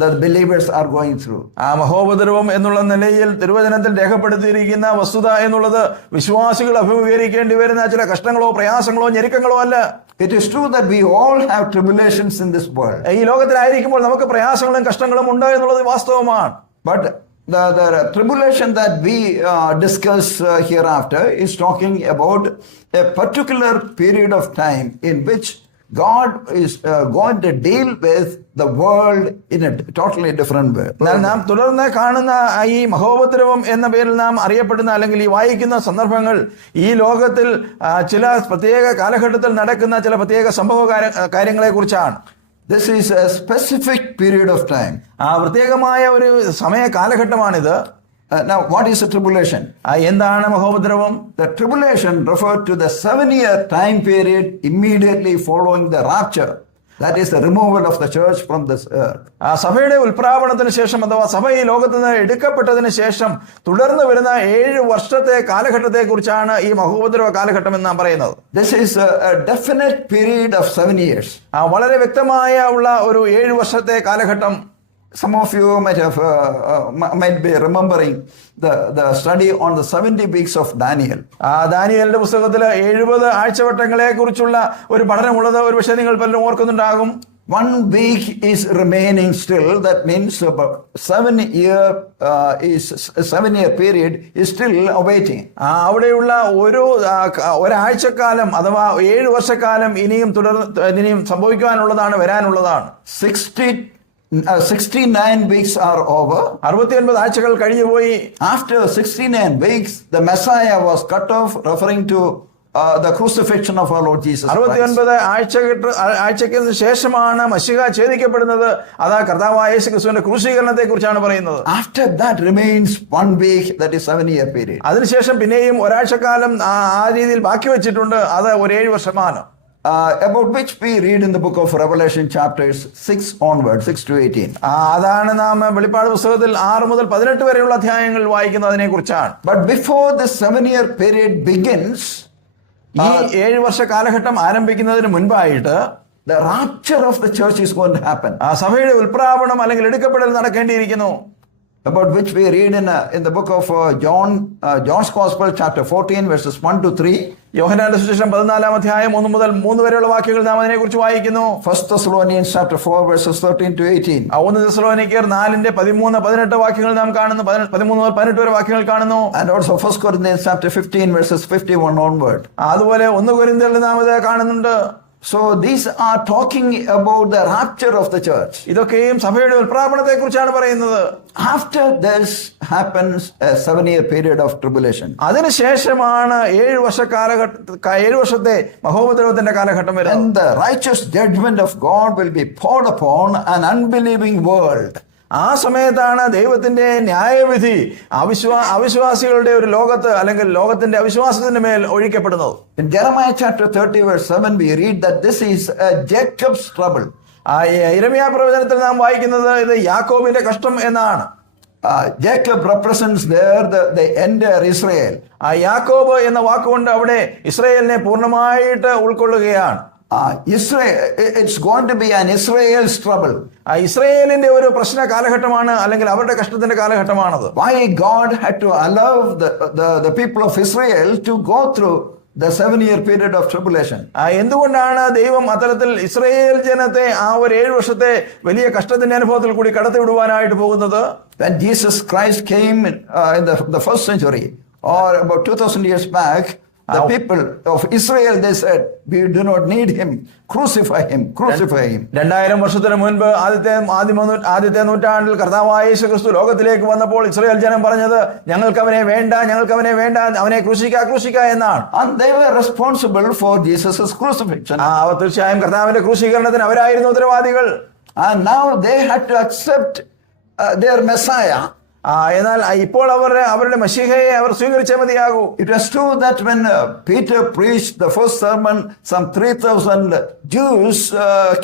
that believers are going through. മഹോപദ്രവം എന്നുള്ള നിലയിൽ തിരുവചനത്തിൽ രേഖപ്പെടുത്തിയിരിക്കുന്ന വസ്തുത എന്നുള്ളത് വിശ്വാസികൾ അഭിമുഖീകരിക്കേണ്ടി വരുന്ന ചില കഷ്ടങ്ങളോ പ്രയാസങ്ങളോ ഞെരുക്കങ്ങളോ അല്ല. It is true that we all have tribulations in this world. ഈ ലോകത്തിലായിരിക്കുമ്പോൾ നമുക്ക് പ്രയാസങ്ങളും കഷ്ടങ്ങളും ഉണ്ട് എന്നുള്ളത് വാസ്തവമാണ്. But the tribulation that we discuss hereafter is talking about a particular period of time in which God is going to deal with the world in a totally different way. നാം തുടർന്ന് കാണുന്ന ഈ മഹോപദ്രവം എന്ന പേരിൽ നാം അറിയപ്പെടുന്ന അല്ലെങ്കിൽ ഈ വായിക്കുന്ന സന്ദർഭങ്ങൾ ഈ ലോകത്തിൽ ചില പ്രത്യേക കാലഘട്ടത്തിൽ നടക്കുന്ന ചില പ്രത്യേക കാര്യങ്ങളെ കുറിച്ചാണ്. This is a specific period of time. പ്രത്യേകമായ ഒരു സമയ കാലഘട്ടമാണിത്. Now, what is a tribulation? എന്താണ് മഹോപദ്രവം? The tribulation referred to the 7-year time period immediately following the rapture. That is the removal of the church from this earth. സഭയുടെ ഉൽപ്രാപണത്തിന് ശേഷം അഥവാ സഭ ഈ ലോകത്ത് നിന്ന് എടുക്കപ്പെട്ടതിന് ശേഷം തുടർന്ന് വരുന്ന 7 വർഷത്തെ കാലഘട്ടത്തെ കുറിച്ചാണ് ഈ മഹോപദ്രവ കാലഘട്ടം എന്ന് നാം പറയുന്നത്. This is a definite period of 7 years. വളരെ വ്യക്തമായ ഉള്ള ഒരു 7 വർഷത്തെ കാലഘട്ടം. Some of you might be remembering the study on the 70 weeks of Daniel. ദാനിയേലിന്റെ പുസ്തകത്തിൽ 70 ആഴ്ചവട്ടങ്ങളെ കുറിച്ചുള്ള ഒരു പഠനമുള്ളത് ഒരു പക്ഷേ നിങ്ങൾ പലരും ഓർക്കുന്നുണ്ടാകും. 1 week is remaining still. That means about 7-year period is still awaiting. അവിടെയുള്ള ഒരാഴ്ചക്കാലം അഥവാ 7 വർഷക്കാലം ഇനിയും സംഭവിക്കാനുള്ളതാണ്, വരാനുള്ളതാണ്. 69 weeks are over. 69 ആഴ്ചകൾ കഴിഞ്ഞുപോയി. After 69 weeks, the Messiah was cut off, referring to the crucifixion of our Lord Jesus Christ. 69 ആഴ്ചയ്ക്ക് ശേഷമാണ് മശിഹ ഛേദിക്കപ്പെടുന്നത്. അതാ കർത്താവായ യേശു ക്രിസ്തുവിന്റെ ക്രൂശീകരണത്തെ കുറിച്ചാണ് പറയുന്നത്. After that remains 1 week, that is 7-year period. അതിനുശേഷം പിന്നെയും ഒരാഴ്ചക്കാലം ആ രീതിയിൽ ബാക്കി വെച്ചിട്ടുണ്ട്. അത് ഒരു 7 വർഷമാണ്. About which we read in the book of Revelation chapters 6 onward, 6 to 18. അതാണ് നാം വെളിപ്പാട് പുസ്തകത്തിൽ 6 മുതൽ 18 വരെയുള്ള അധ്യായങ്ങൾ വായിക്കുന്നതിനെ കുറിച്ചാണ്. But before the 7-year period begins, ഈ 7 വർഷ കാലഘട്ടം ആരംഭിക്കുന്നതിന് മുൻപായിട്ട് the rapture of the church is going to happen. സഭയുടെ ഉൽപ്രാപണം അല്ലെങ്കിൽ എടുക്കപ്പെടൽ നടക്കേണ്ടിയിരിക്കുന്നു. about which we read in the book of John's Gospel, chapter 14, verses 1 to 3. യോഹന്നാന്റെ സുവിശേഷം 14-ാം അധ്യായം 1 മുതൽ 3 വരെയുള്ള വാക്യങ്ങൾ നാം അതിനെക്കുറിച്ച് വായിക്കുന്നു. 1 Thessalonians chapter 4, verses 13 to 18. 1 തെസ്സലോനിക്കർ 4:13-18 വാക്യങ്ങൾ നാം കാണുന്നു. 13 മുതൽ 18 വരെ വാക്യങ്ങൾ കാണുന്നു. And also 1 Corinthians chapter 15, verses 51 onward. അതുപോലെ 1 കൊരിന്ത്യരിൽ നാം ഇത് കാണുന്നുണ്ട്. So these are talking about the rapture of the church. ഇതൊക്കെയും സഭയുടെ ഉൽപ്രാപണത്തെ കുറിച്ചാണ് പറയുന്നത്. After this happens a 7-year period of tribulation. അതിനുശേഷമാണ് 7 വർഷത്തെ മഹോപദ്രവത്തിന്റെ കാലഘട്ടം വരുന്നത്. And the righteous judgment of God will be poured upon an unbelieving world. ആ സമയത്താണ് ദൈവത്തിന്റെ ന്യായവിധി അവിശ്വാസികളുടെ ഒരു ലോകത്ത് അല്ലെങ്കിൽ ലോകത്തിന്റെ അവിശ്വാസത്തിന്റെ മേൽ ഒഴിക്കപ്പെടുന്നത്. In Jeremiah chapter 30, verse 7, we read that this is Jacob's trouble. യിരെമ്യാ പ്രവചനത്തിൽ നാം വായിക്കുന്നത് ഇത് യാക്കോബിന്റെ കഷ്ടം എന്നാണ്. Jacob represents there the entire Israel. യാക്കോബ് എന്ന വാക്കുകൊണ്ട് അവിടെ ഇസ്രായേലിനെ പൂർണ്ണമായിട്ട് ഉൾക്കൊള്ളുകയാണ്. Israel, it's going to be an Israel's trouble. ഇസ്രായേലിന്റെ ഒരു പ്രശ്ന കാലഘട്ടമാണ് അല്ലെങ്കിൽ അവരുടെ കഷ്ടത്തിന്റെ കാലഘട്ടമാണത്. Why God had to allow the people of Israel to go through the 7-year period of tribulation? എന്തുകൊണ്ടാണ് ദൈവം അത്തരത്തിൽ ഇസ്രായേൽ ജനത്തെ ആ ഒരു 7 വർഷത്തെ വലിയ കഷ്ടത്തിന്റെ അനുഭവത്തിൽ കൂടി കടത്തിവിടുവാനായിട്ട് പോകുന്നത്? When Jesus Christ came in the first century or about 2000 years back, the people of Israel, they said, we do not need him. Crucify him. 2000 വർഷത്തിന് മുൻപ് ആദ്യത്തെ നൂറ്റാണ്ടിൽ കർത്താവായ യേശുക്രിസ്തു ലോകത്തിലേക്ക് വന്നപ്പോൾ ഇസ്രായേൽ ജനം പറഞ്ഞത് ഞങ്ങൾക്ക് അവനെ വേണ്ട, അവനെ ക്രൂശിക്ക എന്നാണ്. And they were responsible for Jesus' crucifixion. അവർ തീർച്ചയായും കർത്താവിന്റെ ക്രൂശീകരണത്തിന് അവരായിരുന്നു ഉത്തരവാദികൾ. And now they had to accept their Messiah. എന്നാൽ ഇപ്പോൾ അവരുടെ മശീഹയെ അവർ സ്വീകരിച്ചേ മതിയാകൂ. It was true that when Peter preached the first sermon, some 3,000 Jews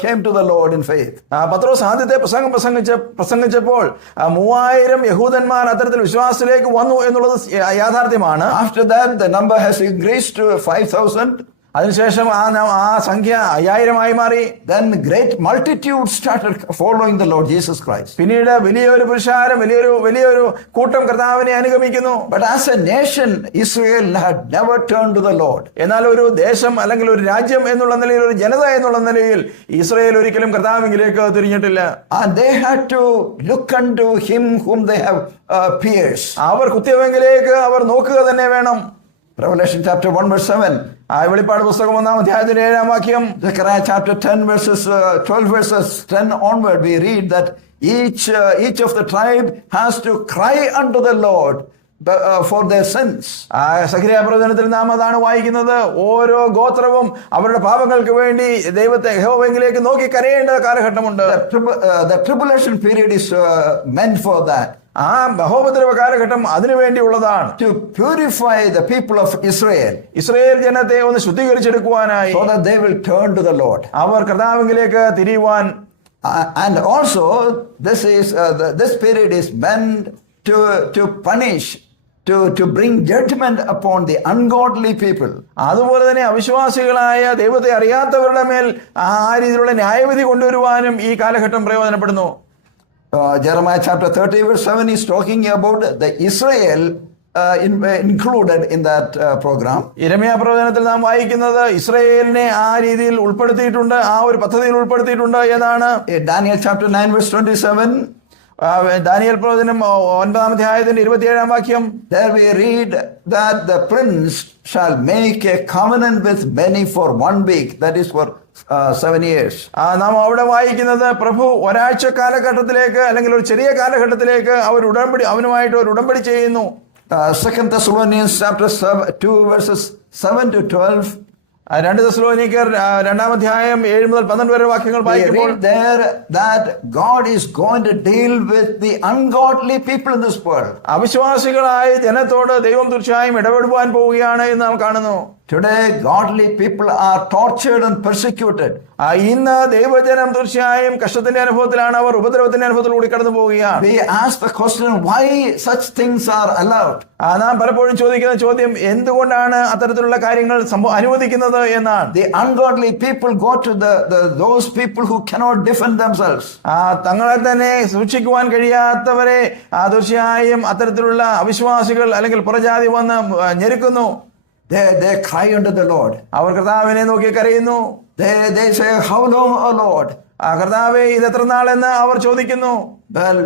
came to the Lord in faith. പത്രോസ് ആദ്യത്തെ പ്രസംഗിച്ചപ്പോൾ 3000 യഹൂദന്മാർ അത്തരത്തിൽ വിശ്വാസത്തിലേക്ക് വന്നു എന്നുള്ളത് യാഥാർത്ഥ്യമാണ്. After that, the number has increased to 5,000. അതിനുശേഷം ആ സംഖ്യ 5000 ആയി മാറി. Then great multitude started following the Lord Jesus Christ. പിന്നീട് വലിയൊരു പുരുഷാരം വലിയൊരു കൂട്ടം കർത്താവിനെ അനുഗമിക്കുന്നു. But as a nation, Israel had never turned to the Lord. എന്നാൽ ഒരു ദേശം അല്ലെങ്കിൽ ഒരു രാജ്യം എന്നുള്ള നിലയിൽ, ഒരു ജനത എന്നുള്ള നിലയിൽ ഇസ്രായേൽ ഒരിക്കലും കർത്താവിലേക്ക് തിരിഞ്ഞിട്ടില്ല. And they had to look unto him whom they have pierced. അവർ കുത്തിയവെങ്കിലേക്ക് അവർ നോക്കുക തന്നെ വേണം. Revelation chapter 1, verse 7. വെളിപ്പാട് പുസ്തകം 1-ാം അധ്യായത്തിന്റെ 7-ാം വാക്യം. Zechariah chapter 10, verses 12 verses 10 onward, we read that each of the tribe has to cry unto the Lord for their sins. Zacharia പ്രവചനത്തിൽ നാം അതാണ് വായിക്കുന്നത്. ഓരോ ഗോത്രവും അവരുടെ പാപങ്ങൾക്ക് വേണ്ടി ദൈവത്തെ യഹോവയിലേക്ക് നോക്കി കരയേണ്ട കാലഘട്ടമുണ്ട്. The tribulation period is meant for that. ആ മഹോപദ്രവ കാലഘട്ടം അതിനു വേണ്ടിയുള്ളതാണ്. To purify the people of Israel. Israel ജനത്തെ ഒന്ന് ശുദ്ധീകരിച്ചെടുക്കുവാനായി. So that they will turn to the Lord. അവർ കർത്താവിലേക്ക് തിരിയുവാൻ. And also this period is meant to punish, to bring judgment upon the ungodly people. അതുപോലെ തന്നെ അവിശ്വാസികളായ ദൈവത്തെ അറിയാത്തവരുടെ മേൽ ആ രീതിയിലുള്ള ന്യായവിധി കൊണ്ടുവരുവാനും ഈ കാലഘട്ടം പ്രയോജനപ്പെടുന്നു. Jeremiah chapter 30 verse 7 is talking about the Israel included in that program. യിരെമ്യാ പ്രവചനത്തിൽ നാം വായിക്കുന്നത് ഇസ്രായേലിനെ ആ രീതിയിൽ ഉൾപ്പെടുത്തിയിട്ടുണ്ട്, ആ ഒരു പദ്ധതിയിൽ ഉൾപ്പെടുത്തിയിട്ടുണ്ട് എന്നാണ്. Daniel chapter 9 verse 27. ദാനിയേൽ പ്രവചനം 9-ാം അധ്യായത്തിന്റെ 27-ാം വാക്യം. There we read that the prince shall make a covenant with many for 1 week, that is for 7 years. നാം അവിടെ വായിക്കുന്നത് പ്രഭു ഒരാഴ്ച കാലഘട്ടത്തിലേക്ക് അല്ലെങ്കിൽ ഒരു ചെറിയ കാലഘട്ടത്തിലേക്ക് അവനുമായിട്ട് ഒരു ഉടമ്പടി ചെയ്യുന്നു. 2 Thessalonians chapter 2 verses 7 to 12. 2 തെസ്സലോനിക്കർ 2-ാം അധ്യായം 7 മുതൽ 12 വരെ വാക്യങ്ങൾ വായിക്കുമ്പോൾ there that God is going to deal with the ungodly people in this world. അവിശ്വാസികളായ ജനത്തോട് ദൈവം തീർച്ചയായും ഇടപെടുവാൻ പോവുകയാണ് എന്ന് നാം കാണുന്നു. Today, godly people are tortured and persecuted. ഇന്ന് ദൈവജനം തീർച്ചയായും കഷ്ടത്തിന്റെ അനുഭവത്തിലാണ്, അവർ ഉപദ്രവത്തിന്റെ അനുഭവത്തിലൂടെ കടന്നു പോവുകയാണ്. We ask the question, why such things are allowed? നാം പലപ്പോഴും ചോദിക്കുന്ന ചോദ്യം, എന്തുകൊണ്ടാണ് അത്തരത്തിലുള്ള കാര്യങ്ങൾ അനുവദിക്കുന്നത് എന്നാണ്. The ungodly people go to those people who cannot defend themselves. തങ്ങളെ തന്നെ സൂക്ഷിക്കുവാൻ കഴിയാത്തവരെ തീർച്ചയായും അത്തരത്തിലുള്ള അവിശ്വാസികൾ അല്ലെങ്കിൽ പുറജാതി വന്ന് ഞെരുക്കുന്നു. They cry unto the Lord. അവർ കർത്താവിനെ നോക്കി കരയുന്നു. They say, how long, O Lord? കർത്താവേ, ഇത് എത്ര നാളെന്ന് അവർ ചോദിക്കുന്നു. Well,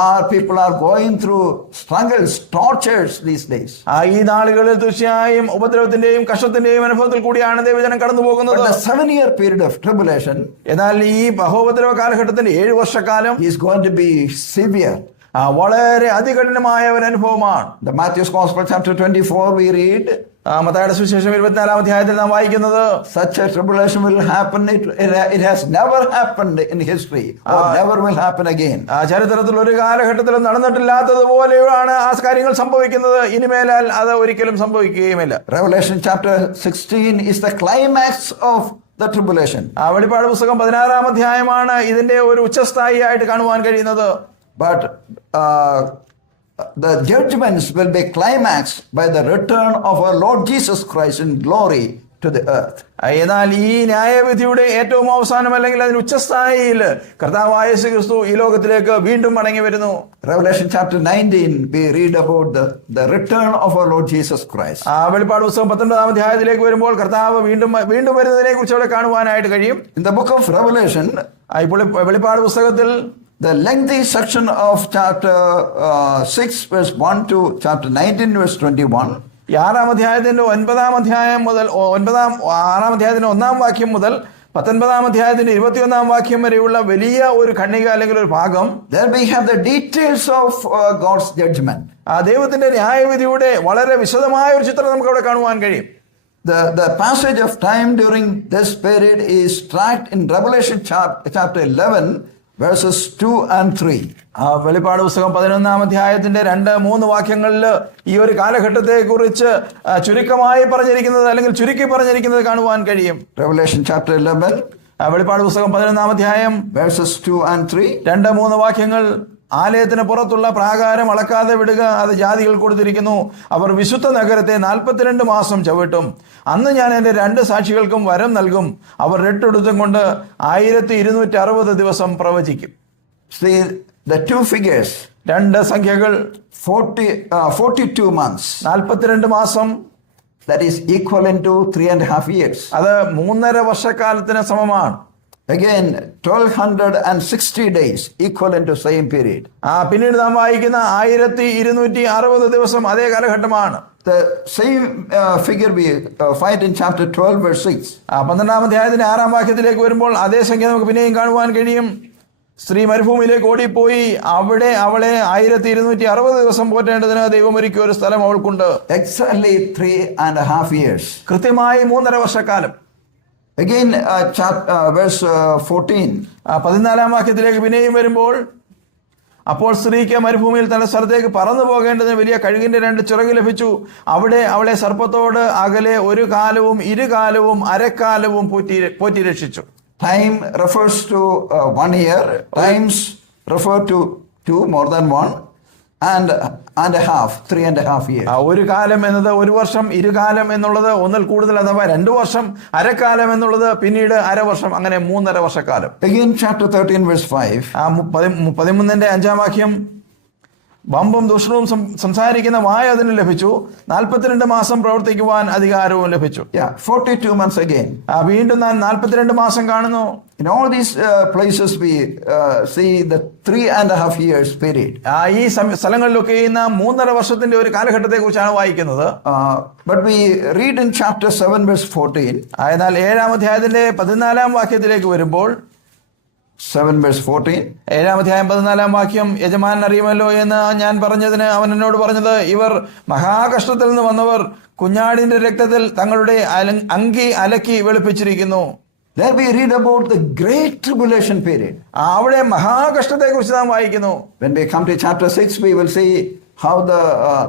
our people are going through struggles, tortures these days. ഈ നാളുകളിൽ തീർച്ചയായും ഉപദ്രവത്തിന്റെയും കഷ്ടത്തിന്റെയും അനുഭവത്തിൽ കൂടിയാണ് ദൈവജനം കടന്നു പോകുന്നത്. But the 7-year period of tribulation, എന്നാൽ ഈ ബഹോപദ്രവ കാലഘട്ടത്തിന്റെ 7 വർഷക്കാലം is going to be severe. വളരെ അതികഠിനമായ ഒരു അനുഭവമാണ്. The Matthew's Gospel chapter 24 we read, മത്തായിയുടെ സുവിശേഷം 24-ാം അധ്യായത്തിൽ നാം വായിക്കുന്നത്, such a tribulation will happen. It has never happened in history or never will happen again. ചരിത്രത്തിൽ ഒരു കാലഘട്ടത്തിലും നടന്നിട്ടില്ലാത്തതുപോലെയാണ് ആ കാര്യങ്ങൾ സംഭവിക്കുന്നത്. ഇനിമേലാൽ അത് ഒരിക്കലും സംഭവിക്കുകയുമില്ല. Revelation chapter 16 is the climax of the tribulation. വെളിപ്പാട് പുസ്തകം 16-ാം അധ്യായമാണ് ഇതിന്റെ ഒരു ഉച്ചസ്ഥായി ആയിട്ട് കാണുവാൻ കഴിയുന്നത്. But the judgments will be climaxed by the return of our Lord Jesus Christ in glory to the earth. എന്നാൽ ഈ ന്യായവിധിയുടെ ഏറ്റവും അവസാനം അല്ലെങ്കിൽ അതിന് ഉച്ചസ്ഥായിയിൽ കർത്താവായ യേശു ക്രിസ്തു ഈ ലോകത്തിലേക്ക് വീണ്ടും മടങ്ങി വരുന്നു. Revelation chapter 19 we read about the return of our Lord Jesus Christ. വെളിപ്പാട് പുസ്തകം 19-ാം അധ്യായത്തിലേക്ക് വരുമ്പോൾ കർത്താവ് വീണ്ടും വരുന്നതിനെ കുറിച്ച് അവിടെ കാണുവാനായിട്ട് കഴിയും. In the book of Revelation, ഇപ്പോൾ വെളിപ്പാട് പുസ്തകത്തിൽ the lengthy section of chapter 6 verse 1 to chapter 19 verse 21, 6-ാം അധ്യായത്തിന്റെ 9-ാം അധ്യായം മുതൽ 6-ാം അധ്യായത്തിന്റെ 1-ാം വാക്യം മുതൽ 19-ാം അധ്യായത്തിന്റെ 21-ാം വാക്യം വരെയുള്ള വലിയ ഒരു ഖണ്ഡിക അല്ലെങ്കിൽ ഒരു ഭാഗം, there we have the details of God's judgment. ദൈവത്തിന്റെ ന്യായവിധിയുടെ വളരെ വിശദമായ ഒരു ചിത്രം നമുക്ക് അവിടെ കാണുവാൻ കഴിയും. The passage of time during this period is tracked in Revelation chapter 11 verses 2 and 3. വെളിപ്പാട് പുസ്തകം 11-ാം അധ്യായത്തിന്റെ 2-3 വാക്യങ്ങളിൽ ഈ ഒരു കാലഘട്ടത്തെ കുറിച്ച് ചുരുക്കമായി പറഞ്ഞിരിക്കുന്നത് അല്ലെങ്കിൽ ചുരുക്കി പറഞ്ഞിരിക്കുന്നത് കാണുവാൻ കഴിയും. Revelation chapter 11, വെളിപ്പാട് പുസ്തകം 11-ാം അധ്യായം verses 2 and 3. 2-3 വാക്യങ്ങൾ, ആലയത്തിന് പുറത്തുള്ള പ്രാകാരം അളക്കാതെ വിടുക, അത് ജാതികൾ കൊടുത്തിരിക്കുന്നു. അവർ വിശുദ്ധ നഗരത്തെ 42 മാസം ചവിട്ടും. അന്ന് ഞാൻ എൻ്റെ 2 സാക്ഷികൾക്കും വരം നൽകും. അവർ രട്ടെടുത്തും കൊണ്ട് 1260 ദിവസം പ്രവചിക്കും. See the two figures, 2 സംഖ്യകൾ, 42 months, 42 മാസം, that is equivalent to 3.5 years. അത് 3.5 വർഷക്കാലത്തിന് സമമാണ്. Again 1260 days equivalent to same period. പിന്നീട് നാം വായിക്കുന്ന 1260 ദിവസം അതേ കാലഘട്ടമാണ്. The same figure we find in chapter 12 verse 6. 12-ാം അധ്യായത്തിന്റെ 6-ാം വാക്യത്തിലേക്ക് വരുമ്പോൾ അതേ സംഖ്യ നമുക്ക് പിന്നെയും കാണുവാൻ കഴിയും. സ്ത്രീ മരുഭൂമിയിലേക്ക് ഓടിപ്പോയി, അവിടെ അവളെ 1260 ദിവസം പോറ്റേണ്ടതിന് ദൈവം ഒരുക്കിയ ഒരു സ്ഥലം അവൾക്കുണ്ട്. Exactly 3.5 years. കൃത്യമായി 3.5 വർഷക്കാലം. Again verse 14. 14-ാം വാക്യത്തിലേക്ക് പിന്നെയും വരുമ്പോൾ, അപ്പോൾ സ്ത്രീക്ക് മരുഭൂമിയിൽ തന്റെ സ്ഥലത്തേക്ക് പറന്നു പോകേണ്ടതിന് വലിയ കഴുകിന്റെ 2 ചിറക് ലഭിച്ചു. അവിടെ അവളെ സർപ്പത്തോട് അകലെ 1 കാലവും 2 കാലവും അരക്കാലവും പോറ്റി രക്ഷിച്ചു. Time refers to 1 year. Times refer to 2, more than 1, and a half, 3.5 years. 1 കാലം എന്നത് 1 വർഷം, 2 കാലം എന്നുള്ളത് 1-ൽ കൂടുതൽ അഥവാ 2 വർഷം, അരക്കാലം എന്നുള്ളത് പിന്നീട് അര വർഷം, അങ്ങനെ 3.5 വർഷക്കാലം. Again chapter 13 verse 5. 13-ന്റെ 5-ാം വാക്യം, വമ്പും ദൂഷണവും സംസാരിക്കുന്ന വായ അതിന് ലഭിച്ചു. 42 മാസം പ്രവർത്തിക്കുവാൻ അധികാരവും ലഭിച്ചു. 42 months again. വീണ്ടും ഞാൻ 42 മാസം കാണുന്നു. In all these places we see the 3.5 years period. ഈ സ്ഥലങ്ങളിലൊക്കെ ഈ 3.5 വർഷത്തിന്റെ ഒരു കാലഘട്ടത്തെ കുറിച്ചാണ് വായിക്കുന്നത്. But we read in chapter 7 verse 14. എന്നാൽ 7-ാം അധ്യായത്തിന്റെ 14-ാം വാക്യത്തിലേക്ക് വരുമ്പോൾ, 7 verse 14. 7-ാം അധ്യായം 14-ാം വാക്യം, യജമാനൻ അറിയുമല്ലോ എന്ന് ഞാൻ പറഞ്ഞതിന് അവൻ എന്നോട് പറഞ്ഞത്, ഇവർ മഹാകഷ്ടത്തിൽ നിന്ന് വന്നവർ കുഞ്ഞാടിന്റെ രക്തത്തിൽ തങ്ങളുടെ അങ്കി അലക്കി വെളുപ്പിച്ചിരിക്കുന്നു. There we read about the great tribulation period. അവിടെ മഹാകഷ്ടത്തെ കുറിച്ച് നാം വായിക്കുന്നു. When we come to chapter 6 we will see how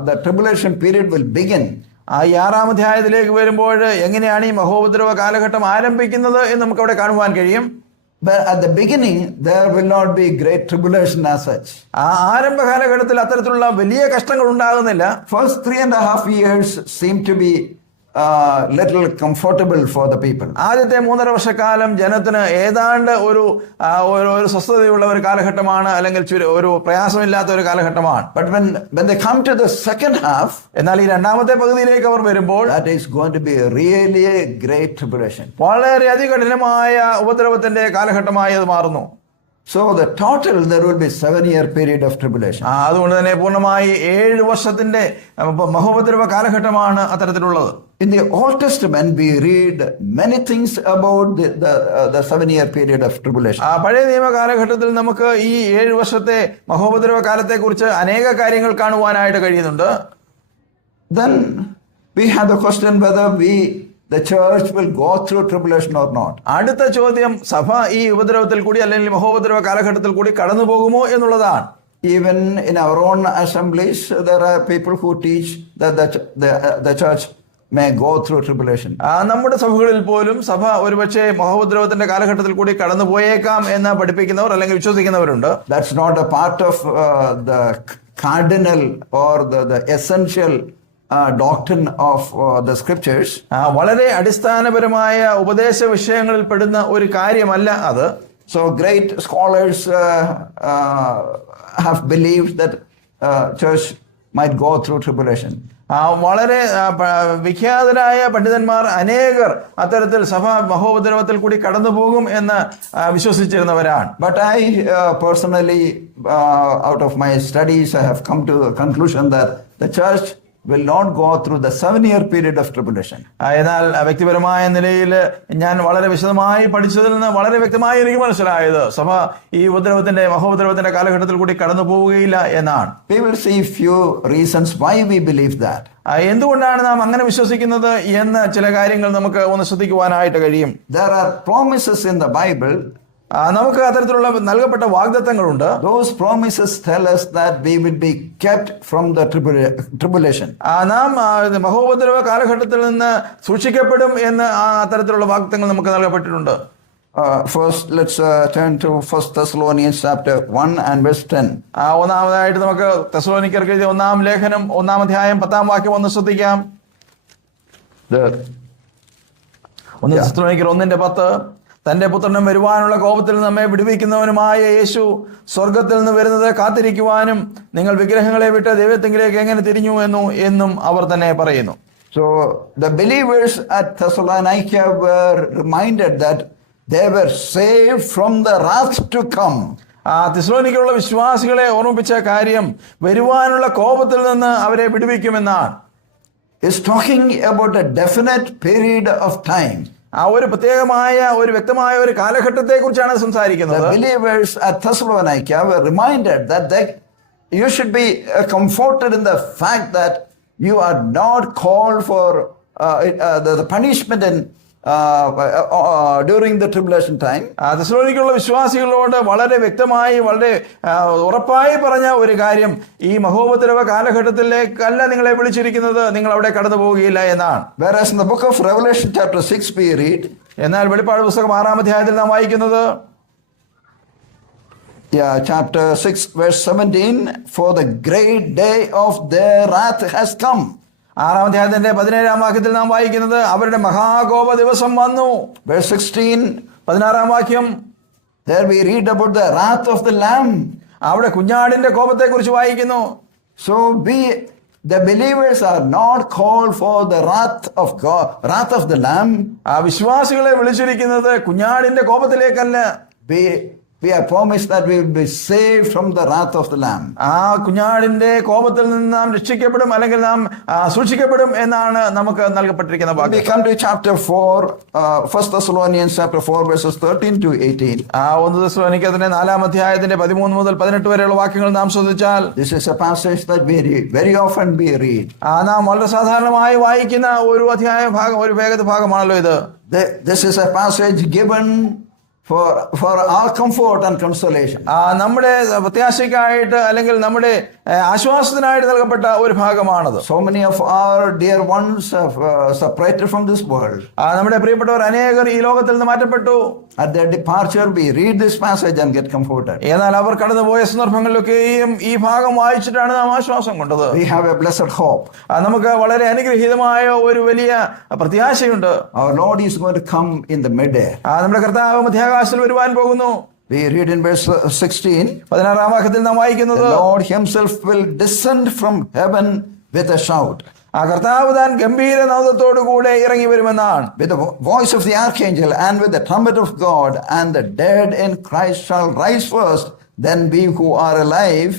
the tribulation period will begin. ഈ 6-ാം അധ്യായത്തിലേക്ക് വരുമ്പോൾ എങ്ങനെയാണ് ഈ മഹോപദ്രവ കാലഘട്ടം ആരംഭിക്കുന്നത് എന്ന് നമുക്ക് അവിടെ കാണുവാൻ കഴിയും. But at the beginning, there will not be great tribulation as such. ആരംഭ കാലഘട്ടത്തിൽ അത്തരത്തിലുള്ള വലിയ കഷ്ടങ്ങൾ ഉണ്ടാകുന്നില്ല. First 3.5 years seem to be little comfortable for the people. ആദ്യത്തെ 3.5 വർഷക്കാലം ജനത്തിന് ഏതാണ്ട് ഒരു സ്വസ്ഥതയുള്ള ഒരു കാലഘട്ടമാണ്, അല്ലെങ്കിൽ ഒരു പ്രയാസമില്ലാത്ത ഒരു കാലഘട്ടമാണ്. But when they come to the second half, എന്നാൽ ഈ രണ്ടാമത്തെ പകുതിയിലേക്ക് അവർ വരുമ്പോൾ that is going to be really a great tribulation. വളരെയധികം കഠിനമായ ഉപദ്രവത്തിന്റെ കാലഘട്ടമായി അത് മാറുന്നു. So the total there will be 7-year period of tribulation. അതുകൊണ്ട് തന്നെ പൂർണ്ണമായി 7 വർഷത്തിന്റെ മഹോപദ്രവ കാലഘട്ടമാണ് അത്തരത്തിലുള്ളത്. In the Old Testament, we read many things about the 7-year period of tribulation. പഴയ നിയമ കാലഘട്ടത്തിൽ നമുക്ക് ഈ 7 വർഷത്തെ മഹോപദ്രവ കാലത്തെ കുറിച്ച് അനേക കാര്യങ്ങൾ കാണുവാനായിട്ട് കഴിയുന്നുണ്ട്. Then we have the question whether the church will go through tribulation or not. അടുത്ത ചോദ്യം, സഭ ഈ ഉപദ്രവത്തിൽ കൂടി അല്ലെങ്കിൽ മഹോപദ്രവ കാലഘട്ടത്തിൽ കൂടി കടന്നു പോകുമോ എന്നുള്ളതാണ്. Even in our own assemblies, there are people who teach that the church may go through tribulation. നമ്മുടെ സഭകളിൽ പോലും സഭ ഒരുപക്ഷെ മഹോപദ്രവത്തിന്റെ കാലഘട്ടത്തിൽ കൂടി കടന്നു പോയേക്കാം എന്ന് പഠിപ്പിക്കുന്നവർ അല്ലെങ്കിൽ വിശ്വസിക്കുന്നവരുണ്ട്. That's not a part of the cardinal or the essential doctrine of the scriptures. വളരെ അടിസ്ഥാനപരമായ ഉപദേശ വിഷയങ്ങളിൽ പെടുന്ന ഒരു കാര്യമല്ല അത്. So great scholars have believed that church might go through tribulation. വളരെ വിഖ്യാതരായ പണ്ഡിതന്മാർ അനേകർ അത്തരത്തിൽ സഭ മഹോപദ്രവത്തിൽ കൂടി കടന്നു പോകും എന്ന് വിശ്വസിച്ചിരുന്നവരാണ്. But I personally, out of my studies, I have come to a conclusion that the church will not go through the 7-year period of tribulation. എന്നാൽ വ്യക്തിപരമായ നിലയിൽ ഞാൻ വളരെ വിശദമായി പഠിച്ചതിൽ നിന്ന് വളരെ വ്യക്തമായി എനിക്ക് മനസ്സിലായത് സഭ ഈ മഹോപദ്രവത്തിന്റെ കാലഘട്ടത്തിൽ കൂടി കടന്നു പോവുകയില്ല എന്നാണ്. We will see few reasons why we believe that. എന്തുകൊണ്ടാണ് നാം അങ്ങനെ വിശ്വസിക്കുന്നത് എന്ന് ചില കാര്യങ്ങൾ നമുക്ക് ഒന്ന് ശ്രദ്ധിക്കുവാനായിട്ട് കഴിയും. There are promises in the Bible. നമുക്ക് അത്തരത്തിലുള്ള നൽകപ്പെട്ട വാഗ്ദത്തങ്ങളുണ്ട്. Those promises tell us that we will be kept from the tribulation. നാം മഹോപദ്രവ കാലഘട്ടത്തിൽ നിന്ന് സൂക്ഷിക്കപ്പെടും എന്ന് അത്തരത്തിലുള്ള വാഗ്ദത്തങ്ങൾ നമുക്ക് നൽകപ്പെട്ടിട്ടുണ്ട്. First, let's turn to 1 Thessalonians chapter 1 and verse 10. ഒന്നാമതായിട്ട് നമുക്ക് തെസ്സലോനിക്കർക്ക് എഴുതിയ 1-ാം ലേഖനം 1-ാം അധ്യായം 10-ാം വാക്യം ഒന്ന് ശ്രദ്ധിക്കാം. തെസ്സലോനിക്കർ 1:10. തന്റെ പുത്രനും വരുവാനുള്ള കോപത്തിൽ നമ്മെ വിടുവിക്കുന്നവനുമായ യേശു സ്വർഗത്തിൽ നിന്ന് വരുന്നത് കാത്തിരിക്കുവാനും നിങ്ങൾ വിഗ്രഹങ്ങളെ വിട്ട് ദൈവത്തിലേക്ക് എങ്ങനെ തിരിഞ്ഞു എന്നും അവർ തന്നെ പറയുന്നു. So the believers at Thessalonica were reminded that they were saved from the wrath to come. തെസ്സലോനിക്കയിലുള്ള വിശ്വാസികളെ ഓർമ്മിപ്പിച്ച കാര്യം വരുവാനുള്ള കോപത്തിൽ നിന്ന് അവരെ വിടുവിക്കുമെന്നാണ്. It's talking about a definite period of time. ഒരു പ്രത്യേകമായ ഒരു വ്യക്തമായ ഒരു കാലഘട്ടത്തെ കുറിച്ചാണ് സംസാരിക്കുന്നത്. The believers at Thessalonica were reminded that you should be comforted in the fact that you are not called for the punishment during the tribulation time. തെസ്സലോനിക്കയിലുള്ള വിശ്വാസികളോട് വളരെ വ്യക്തമായി വളരെ ഉറപ്പായി പറഞ്ഞ ഒരു കാര്യം, ഈ മഹോപദ്രവ കാലഘട്ടത്തിലേക്കല്ല നിങ്ങളെ വിളിച്ചിരിക്കുന്നത്, നിങ്ങൾ അവിടെ കടന്നു പോവുകയില്ല എന്നാണ്. Whereas in the book of Revelation chapter 6 we read, എന്നാൽ വെളിപ്പാട് പുസ്തകം 6-ാം അധ്യായത്തിൽ നാം വായിക്കുന്നത് chapter 6 verse 17, for the great day of their wrath has come. 6-ാം അധ്യായത്തിന്റെ 17-ാം വാക്യത്തിൽ നാം വായിക്കുന്നത് അവരുടെ മഹാകോപ ദിവസം വന്നു. Verse 16, 16-ാം വാക്യം, there we read about the wrath of the Lamb. അവിടെ കുഞ്ഞാടിന്റെ കോപത്തെ കുറിച്ച് വായിക്കുന്നു. So the believers are not called for the wrath of God, wrath of the Lamb. വിശ്വാസികളെ വിളിച്ചിരിക്കുന്നത് കുഞ്ഞാടിന്റെ കോപത്തിലേക്കല്ല. We are promised that we will be saved from the wrath of the Lamb. കുഞ്ഞാടിന്റെ കോപത്തിൽ നിന്ന് നാം രക്ഷിക്കപ്പെടും അല്ലെങ്കിൽ നാം സൂക്ഷിക്കപ്പെടും എന്നാണ് നമുക്ക് നൽകപ്പെട്ടിരിക്കുന്ന വാഗ്ദത്തം. We come to chapter 4, 1 Thessalonians chapter 4 verses 13 to 18. 1 തെസ്സലോനിക്കരുടെ 4-ാം അധ്യായത്തിന്റെ 13 മുതൽ 18 വരെയുള്ള വാക്യങ്ങൾ നാം ശ്രദ്ധിച്ചാൽ, this is a passage that very often we read. നാം വളരെ സാധാരണമായി വായിക്കുന്ന ഒരു അധ്യായ ഭാഗം, ഒരു വേഗത ഭാഗമാണല്ലോ ഇത്. This is a passage given for our comfort and consolation. നമ്മുടെ പ്രത്യാശയ്ക്കായിട്ട് അല്ലെങ്കിൽ നമ്മുടെ ആശ്വാസത്തിനായിട്ട് നൽകപ്പെട്ട ഒരു ഭാഗമാണത്. So many of our dear ones have separated from this world. നമ്മുടെ പ്രിയപ്പെട്ടവർ അനേകർ ഈ ലോകത്തിൽ നിന്ന് മാറ്റപ്പെട്ടു. At their departure, we read this passage and get comforted. എന്നാൽ അവർ കടന്നുപോയ സന്ദർഭങ്ങളിലൊക്കെയും ഈ ഭാഗം വായിച്ചിട്ടാണ് നാം ആശ്വാസം കൊണ്ടത്. We have a blessed hope. നമുക്ക് വളരെ അനുഗ്രഹീതമായ ഒരു വലിയ പ്രത്യാശയുണ്ട്. Our Lord is going to come in the mid-air. നമ്മുടെ കർത്താവ് മധ്യാകാശത്തിൽ വരുവാൻ പോകുന്നു. We read in verse 16, 16-ാം വാക്യത്തിൽ നാം വായിക്കുന്നത്, the Lord himself will descend from heaven with a shout. കർത്താവ് താൻ ഗംഭീരനാദത്തോടു കൂടെ ഇറങ്ങി വരുമെന്നാണ്. With the voice of the archangel and with the trumpet of God, and the dead in Christ shall rise first. Then we who are alive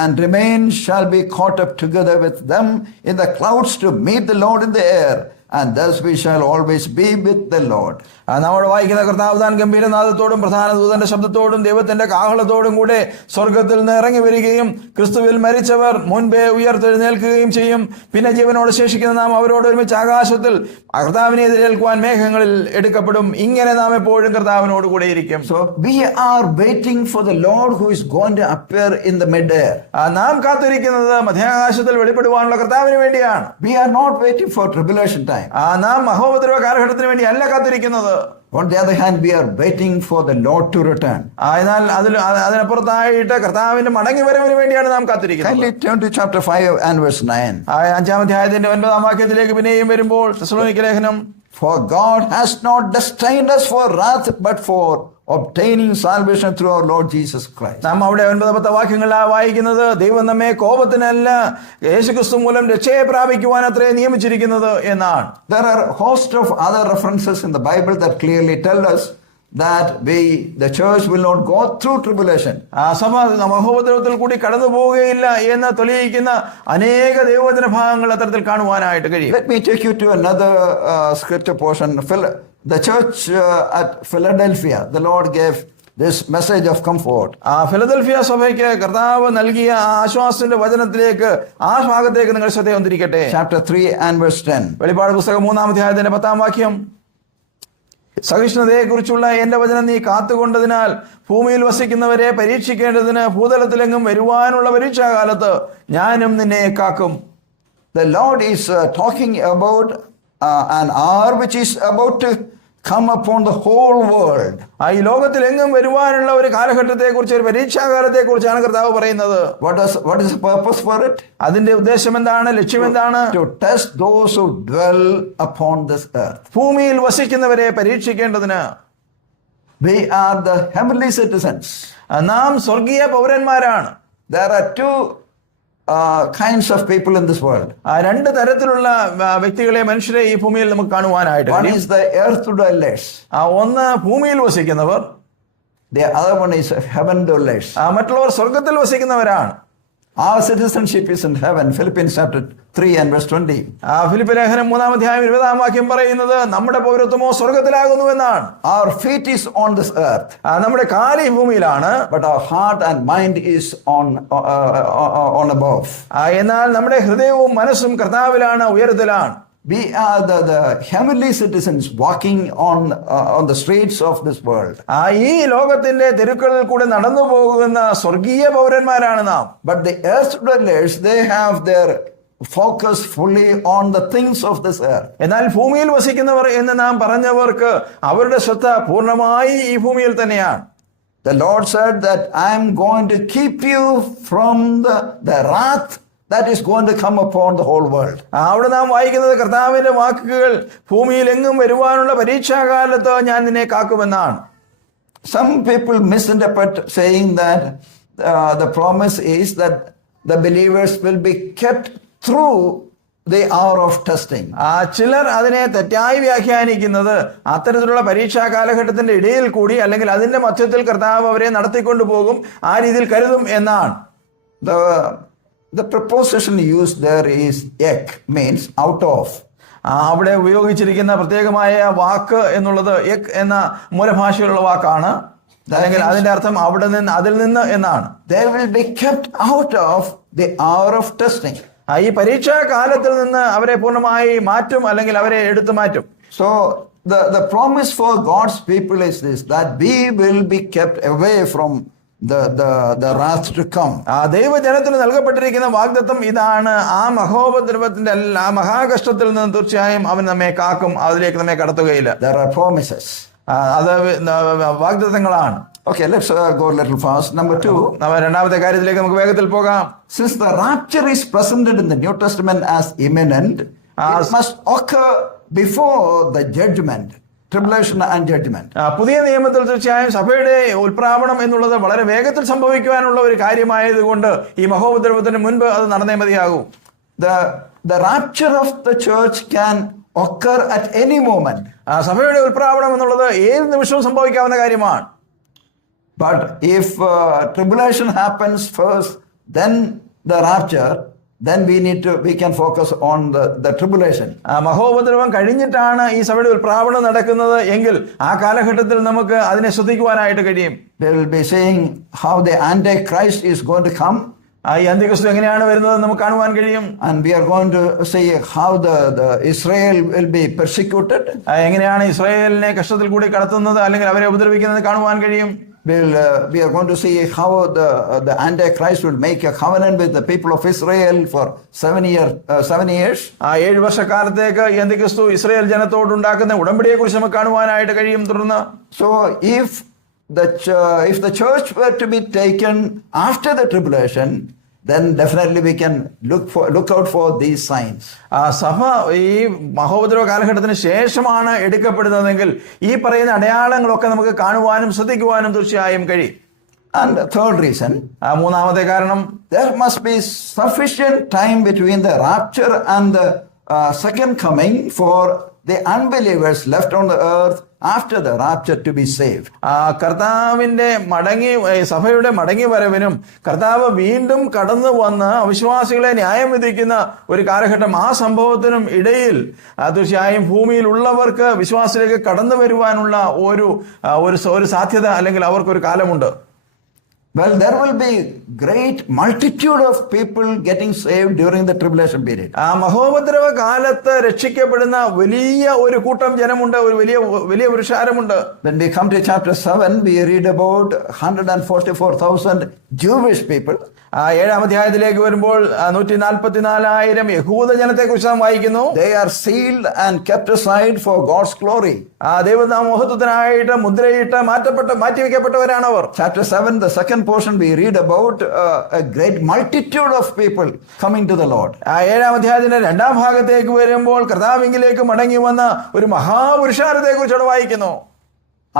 and remain shall be caught up together with them in the clouds to meet the Lord in the air. And thus we shall always be with the Lord. നമ്മൾ വായിക്കുന്ന കർത്താവ് താൻ ഗംഭീരനാദത്തോടും പ്രധാന ദൂതന്റെ ശബ്ദത്തോടും ദൈവത്തിന്റെ കാഹളത്തോടും കൂടെ സ്വർഗത്തിൽ നിന്ന് ഇറങ്ങി വരികയും ക്രിസ്തുവിൽ മരിച്ചവർ മുൻപേ ഉയർത്തെഴുന്നേൽക്കുകയും ചെയ്യും. പിന്നെ ജീവനോട് ശേഷിക്കുന്ന നാം അവരോട് ഒരുമിച്ച് ആകാശത്തിൽ കർത്താവിനെ എതിരേൽക്കുവാൻ മേഘങ്ങളിൽ എടുക്കപ്പെടും. ഇങ്ങനെ നാം എപ്പോഴും കർത്താവിനോട് കൂടെ ഇരിക്കും. So we are waiting for the Lord who is going to appear in the mid-air. നാം കാത്തിരിക്കുന്നത് മധ്യാകാശത്തിൽ വെളിപ്പെടുവാനുള്ള കർത്താവിന് വേണ്ടിയാണ്. We are not waiting for tribulation time. നാം മഹോപദ്രവ കാലഘട്ടത്തിന് വേണ്ടി അല്ല കാത്തിരിക്കുന്നത്. On the other hand, we are waiting for the Lord to return. എന്നാൽ അതിനപ്പുറത്തായിട്ട് കർത്താവിന്റെ മടങ്ങി വരവിന് വേണ്ടിയാണ് നാം കാത്തിരിക്കുന്നത്. Kindly turn to chapter 5 and verse 9. 5-ാം അധ്യായത്തിന്റെ 9-ാം വാക്യത്തിലേക്ക് പിന്നെയും വരുമ്പോൾ തെസ്സലോനിക്ക ലേഖനം, For God has not destined us for wrath, but for obtaining salvation through our Lord Jesus Christ. നാം അവിടെ 9-10 വാക്യങ്ങളിലാണ് വായിക്കുന്നത്, ദൈവം നമ്മെ കോപത്തിനല്ല യേശുക്രിസ്തു മൂലം രക്ഷയെ പ്രാപിക്കുവാൻ അത്രേ നിയമിച്ചിരിക്കുന്നത് എന്നാണ്. There are a host of other references in the Bible that clearly tell us that the church will not go through tribulation. സഭ മഹോപദ്രവത്തിൽ കൂടി കടന്നു പോവുകയില്ല എന്ന് തെളിയിക്കുന്ന അനേക ദൈവവചന ഭാഗങ്ങൾ അത്തരത്തിൽ കാണുവാനായിട്ട് കഴിയും. Let me take you to another scripture portion. The church at Philadelphia, the Lord gave this message of comfort. Philadelphia സഭയ്ക്ക് കർത്താവ് നൽകിയ ആശ്വാസത്തിന്റെ വചനത്തിലേക്ക് ആ ഭാഗത്തേക്ക് നിങ്ങൾ ശ്രദ്ധ വന്നിരിക്കട്ടെ. Chapter 3 and verse 10. വെളിപ്പാട് പുസ്തകം 3-ാം അധ്യായത്തിന്റെ 10-ാം വാക്യം, സഹിഷ്ണുതയെക്കുറിച്ചുള്ള എന്റെ വചനം നീ കാത്തുകൊണ്ടതിനാൽ ഭൂമിയിൽ വസിക്കുന്നവരെ പരീക്ഷിക്കേണ്ടതിന് ഭൂതലത്തിലെങ്ങും വരുവാനുള്ള പരീക്ഷാകാലത്ത് ഞാനും നിന്നെ കാക്കും. The Lord is talking about an hour which is about to come upon the whole world. ഈ ലോകത്തിലെങ്ങും വരുവാനുള്ള ഒരു കാലഘട്ടത്തെ കുറിച്ച്, ഒരു പരീക്ഷാകാലത്തെ കുറിച്ചാണ് കർത്താവ് പറയുന്നത്. What is the purpose for it? അതിന്റെ ഉദ്ദേശം എന്താണ്? ലക്ഷ്യം എന്താണ്? To test those who dwell upon this earth. ഭൂമിയിൽ വസിക്കുന്നവരെ പരീക്ഷിക്കേണ്ടതിന്. We are the heavenly citizens. നാം സ്വർഗീയ പൗരന്മാരാണ്. There are two kinds of people in this world. രണ്ട് തരത്തിലുള്ള വ്യക്തികളെ, മനുഷ്യരെ ഈ ഭൂമിയിൽ നമുക്ക് കാണുവാനായിട്ട്. One is the earth dwellers. ഒന്ന് ഭൂമിയിൽ വസിക്കുന്നവർ. The other one is heaven dwellers. മറ്റുള്ളവർ സ്വർഗത്തിൽ വസിക്കുന്നവരാണ്. Our citizenship is in heaven. Philippians chapter 3 and verse 20. Philip ലേഖനം 3-ാം അധ്യായം 20-ാം വാക്യം പറയുന്നത് നമ്മുടെ പൗരത്വമോ സ്വർഗത്തിലാകുന്നു എന്നാണ്. Our feet is on this earth. നമ്മുടെ കാല് ഈ ഭൂമിയിലാണ്. But our heart and mind is on above. എന്നാൽ നമ്മുടെ ഹൃദയവും മനസ്സും കർത്താവിലാണ്, ഉയരത്തിലാണ്. We are the heavenly citizens walking on the streets of this world. ഈ ലോകത്തിന്റെ തെരുക്കളിൽ കൂടെ നടന്നു പോകുന്ന സ്വർഗീയ പൗരന്മാരാണ് നാം. But the earth dwellers, they have their focus fully on the things of this earth. എന്നാൽ ഭൂമിയിൽ വസിക്കുന്നവർ എന്ന് നാം പറഞ്ഞവർക്ക് അവരുടെ ശ്രദ്ധ പൂർണ്ണമായി ഈ ഭൂമിയിൽ തന്നെയാണ്. The Lord said that I am going to keep you from the wrath that is going to come upon the whole world. അവിടെ നാം വായിക്കുന്നത് കർത്താവിന്റെ വാക്കുകൾ, ഭൂമിയിൽ എങ്ങും വരുവാനുള്ള പരീക്ഷാകാലത്ത് ഞാൻ നിന്നെ കാക്കുമെന്നാണ്. Some people misinterpret saying that the promise is that the believers will be kept through the hour of testing. ചിലർ അതിനെ തെറ്റായി വ്യാഖ്യാനിക്കുന്നത് അത്തരത്തിലുള്ള പരീക്ഷാ കാലഘട്ടത്തിന്റെ ഇടയിൽ കൂടി അല്ലെങ്കിൽ അതിന്റെ മധ്യത്തിൽ കർത്താവ് അവരെ നടത്തിക്കൊണ്ടു പോകും, ആ രീതിയിൽ കരുതും എന്നാണ്. The preposition used there is ek, means out of. അവിടെ ഉപയോഗിച്ചിരിക്കുന്ന പ്രത്യേകമായ വാക്ക് എന്നുള്ളത് എക് എന്ന മൂലഭാഷയിലുള്ള വാക്കാണ്. അല്ലെങ്കിൽ അതിന്റെ അർത്ഥം അവിടെ നിന്ന്, അതിൽ നിന്ന് എന്നാണ്. They will be kept out of the hour of testing. ഈ പരീക്ഷാ കാലത്തിൽ നിന്ന് അവരെ പൂർണ്ണമായി മാറ്റും, അല്ലെങ്കിൽ അവരെ എടുത്തു മാറ്റും. So the promise for God's people is this, that we will be kept away from the wrath to come. ആ ദൈവജനത്തിന് നൽകപ്പെട്ടിരിക്കുന്ന വാഗ്ദത്തം ഇതാണ്. ആ മഹോപദ്രവത്തിന്റെ ആ മഹാകഷ്ടത്തിൽ നിന്ന് തീർച്ചയായും അവൻ നമ്മെ കാക്കും, അതിലേക്ക് നമ്മെ കടത്തുകയില്ല. There are promises. അത് വാഗ്ദത്തങ്ങളാണ്. Okay, let's go a little fast. Number 2. രണ്ടാമത്തെ കാര്യത്തിലേക്ക് നമുക്ക് വേഗത്തിൽ പോകാം. Since the rapture is presented in the New Testament as imminent, it must occur before the judgment, tribulation and judgment. പുതിയ നിയമത്തിൽ തീർച്ചയായും സഭയുടെ ഉൽപ്രാപണം എന്നുള്ളത് വളരെ വേഗത്തിൽ സംഭവിക്കുവാനുള്ള ഒരു കാര്യമായതുകൊണ്ട് ഈ മഹോപദ്രവത്തിന് മുൻപ് അത് നടന്നേ മതിയാകൂ. The rapture of the church can occur at any moment. സഭയുടെ ഉൽപ്രാപണം എന്നുള്ളത് ഏത് നിമിഷവും സംഭവിക്കാവുന്ന കാര്യമാണ്. But if tribulation happens first, then the rapture, then we can focus on the tribulation. മഹോപദ്രവം കഴിഞ്ഞിട്ടാണ് ഈ സഭയുടെ ഉൽപ്രാപണം നടക്കുന്നത് എങ്കിൽ ആ കാലഘട്ടത്തിൽ നമുക്ക് അതിനെ ശ്രദ്ധിക്കുവാനായിട്ട് കഴിയും. We will be seeing how the Antichrist is going to come. ഈ അന്ത്യക്രിസ്തു എങ്ങനെയാണ് വരുന്നത് നമുക്ക് കാണുവാൻ കഴിയും. And we are going to see how the Israel will be persecuted. എങ്ങനെയാണ് ഇസ്രായേലിനെ കഷ്ടത്തിൽ കൂടി കടത്തുന്നത് അല്ലെങ്കിൽ അവരെ ഉപദ്രവിക്കുന്നത് കാണുവാൻ കഴിയും. We are going to see how the Antichrist will make a covenant with the people of Israel for 7 years. 7 വർഷക്കാലത്തേക്ക് ഈ അന്ത്യക്രിസ്തു ഇസ്രായേൽ ജനത്തോട് ഉണ്ടാക്കുന്ന ഉടമ്പടിയെ കുറിച്ച് നമുക്ക് കാണുവാനായിട്ട് കഴിയും. തുടർന്ന് So if the church were to be taken after the tribulation, then definitely we can look out for these signs. സഭ ഈ മഹോപദ്രവ കാലഘട്ടത്തിന് ശേഷമാണ് എടുക്കപ്പെടുന്നതെങ്കിൽ ഈ പറയുന്ന അടയാളങ്ങളൊക്കെ നമുക്ക് കാണുവാനും ശ്രദ്ധിക്കുവാനും തീർച്ചയായും കഴിയും. And the third reason, മൂന്നാമത്തെ കാരണം, there must be sufficient time between the rapture and the second coming for the unbelievers left on the earth after the rapture to be saved. കർത്താവിന്റെ സഭയുടെ മടങ്ങി വരവിനും കർത്താവ് വീണ്ടും കടന്നു വന്ന് അവിശ്വാസികളെ ന്യായം വിധിക്കുന്ന ഒരു കാലഘട്ടം, ആ സംഭവത്തിനും ഇടയിൽ തീർച്ചയായും ഭൂമിയിലുള്ളവർക്ക് വിശ്വാസത്തിലേക്ക് കടന്നു വരുവാനുള്ള ഒരു സാധ്യത അല്ലെങ്കിൽ അവർക്കൊരു കാലമുണ്ട്. Well, there will be great multitude of people getting saved during the tribulation period. മഹോപദ്രവ കാലത്ത് രക്ഷിക്കപ്പെടുന്ന വലിയ ഒരു കൂട്ടം ജനമുണ്ട്, ഒരു വലിയ പുരുഷാരമുണ്ട്. When we come to chapter 7, we read about 144,000 Jewish people. 7-ാം അധ്യായത്തിലേക്ക് വരുമ്പോൾ 144,000 യഹൂദ ജനത്തെ കുറിച്ച് നാം വായിക്കുന്നു. They are sealed and kept aside for God's glory. ദൈവനാമഹത്വത്തിനായിട്ട് മുദ്രയിട്ട് മാറ്റിവെക്കപ്പെട്ടവരാണ് our. Chapter 7, the second portion, we read about a great multitude of people coming to the Lord. 7-ാം അധ്യായത്തിന്റെ 2-ാം ഭാഗത്തേക്ക് വരുമ്പോൾ കർത്താവിലേക്ക് മടങ്ങി വന്ന ഒരു മഹാപുരുഷാരത്തെ കുറിച്ചാണ് വായിക്കുന്നു.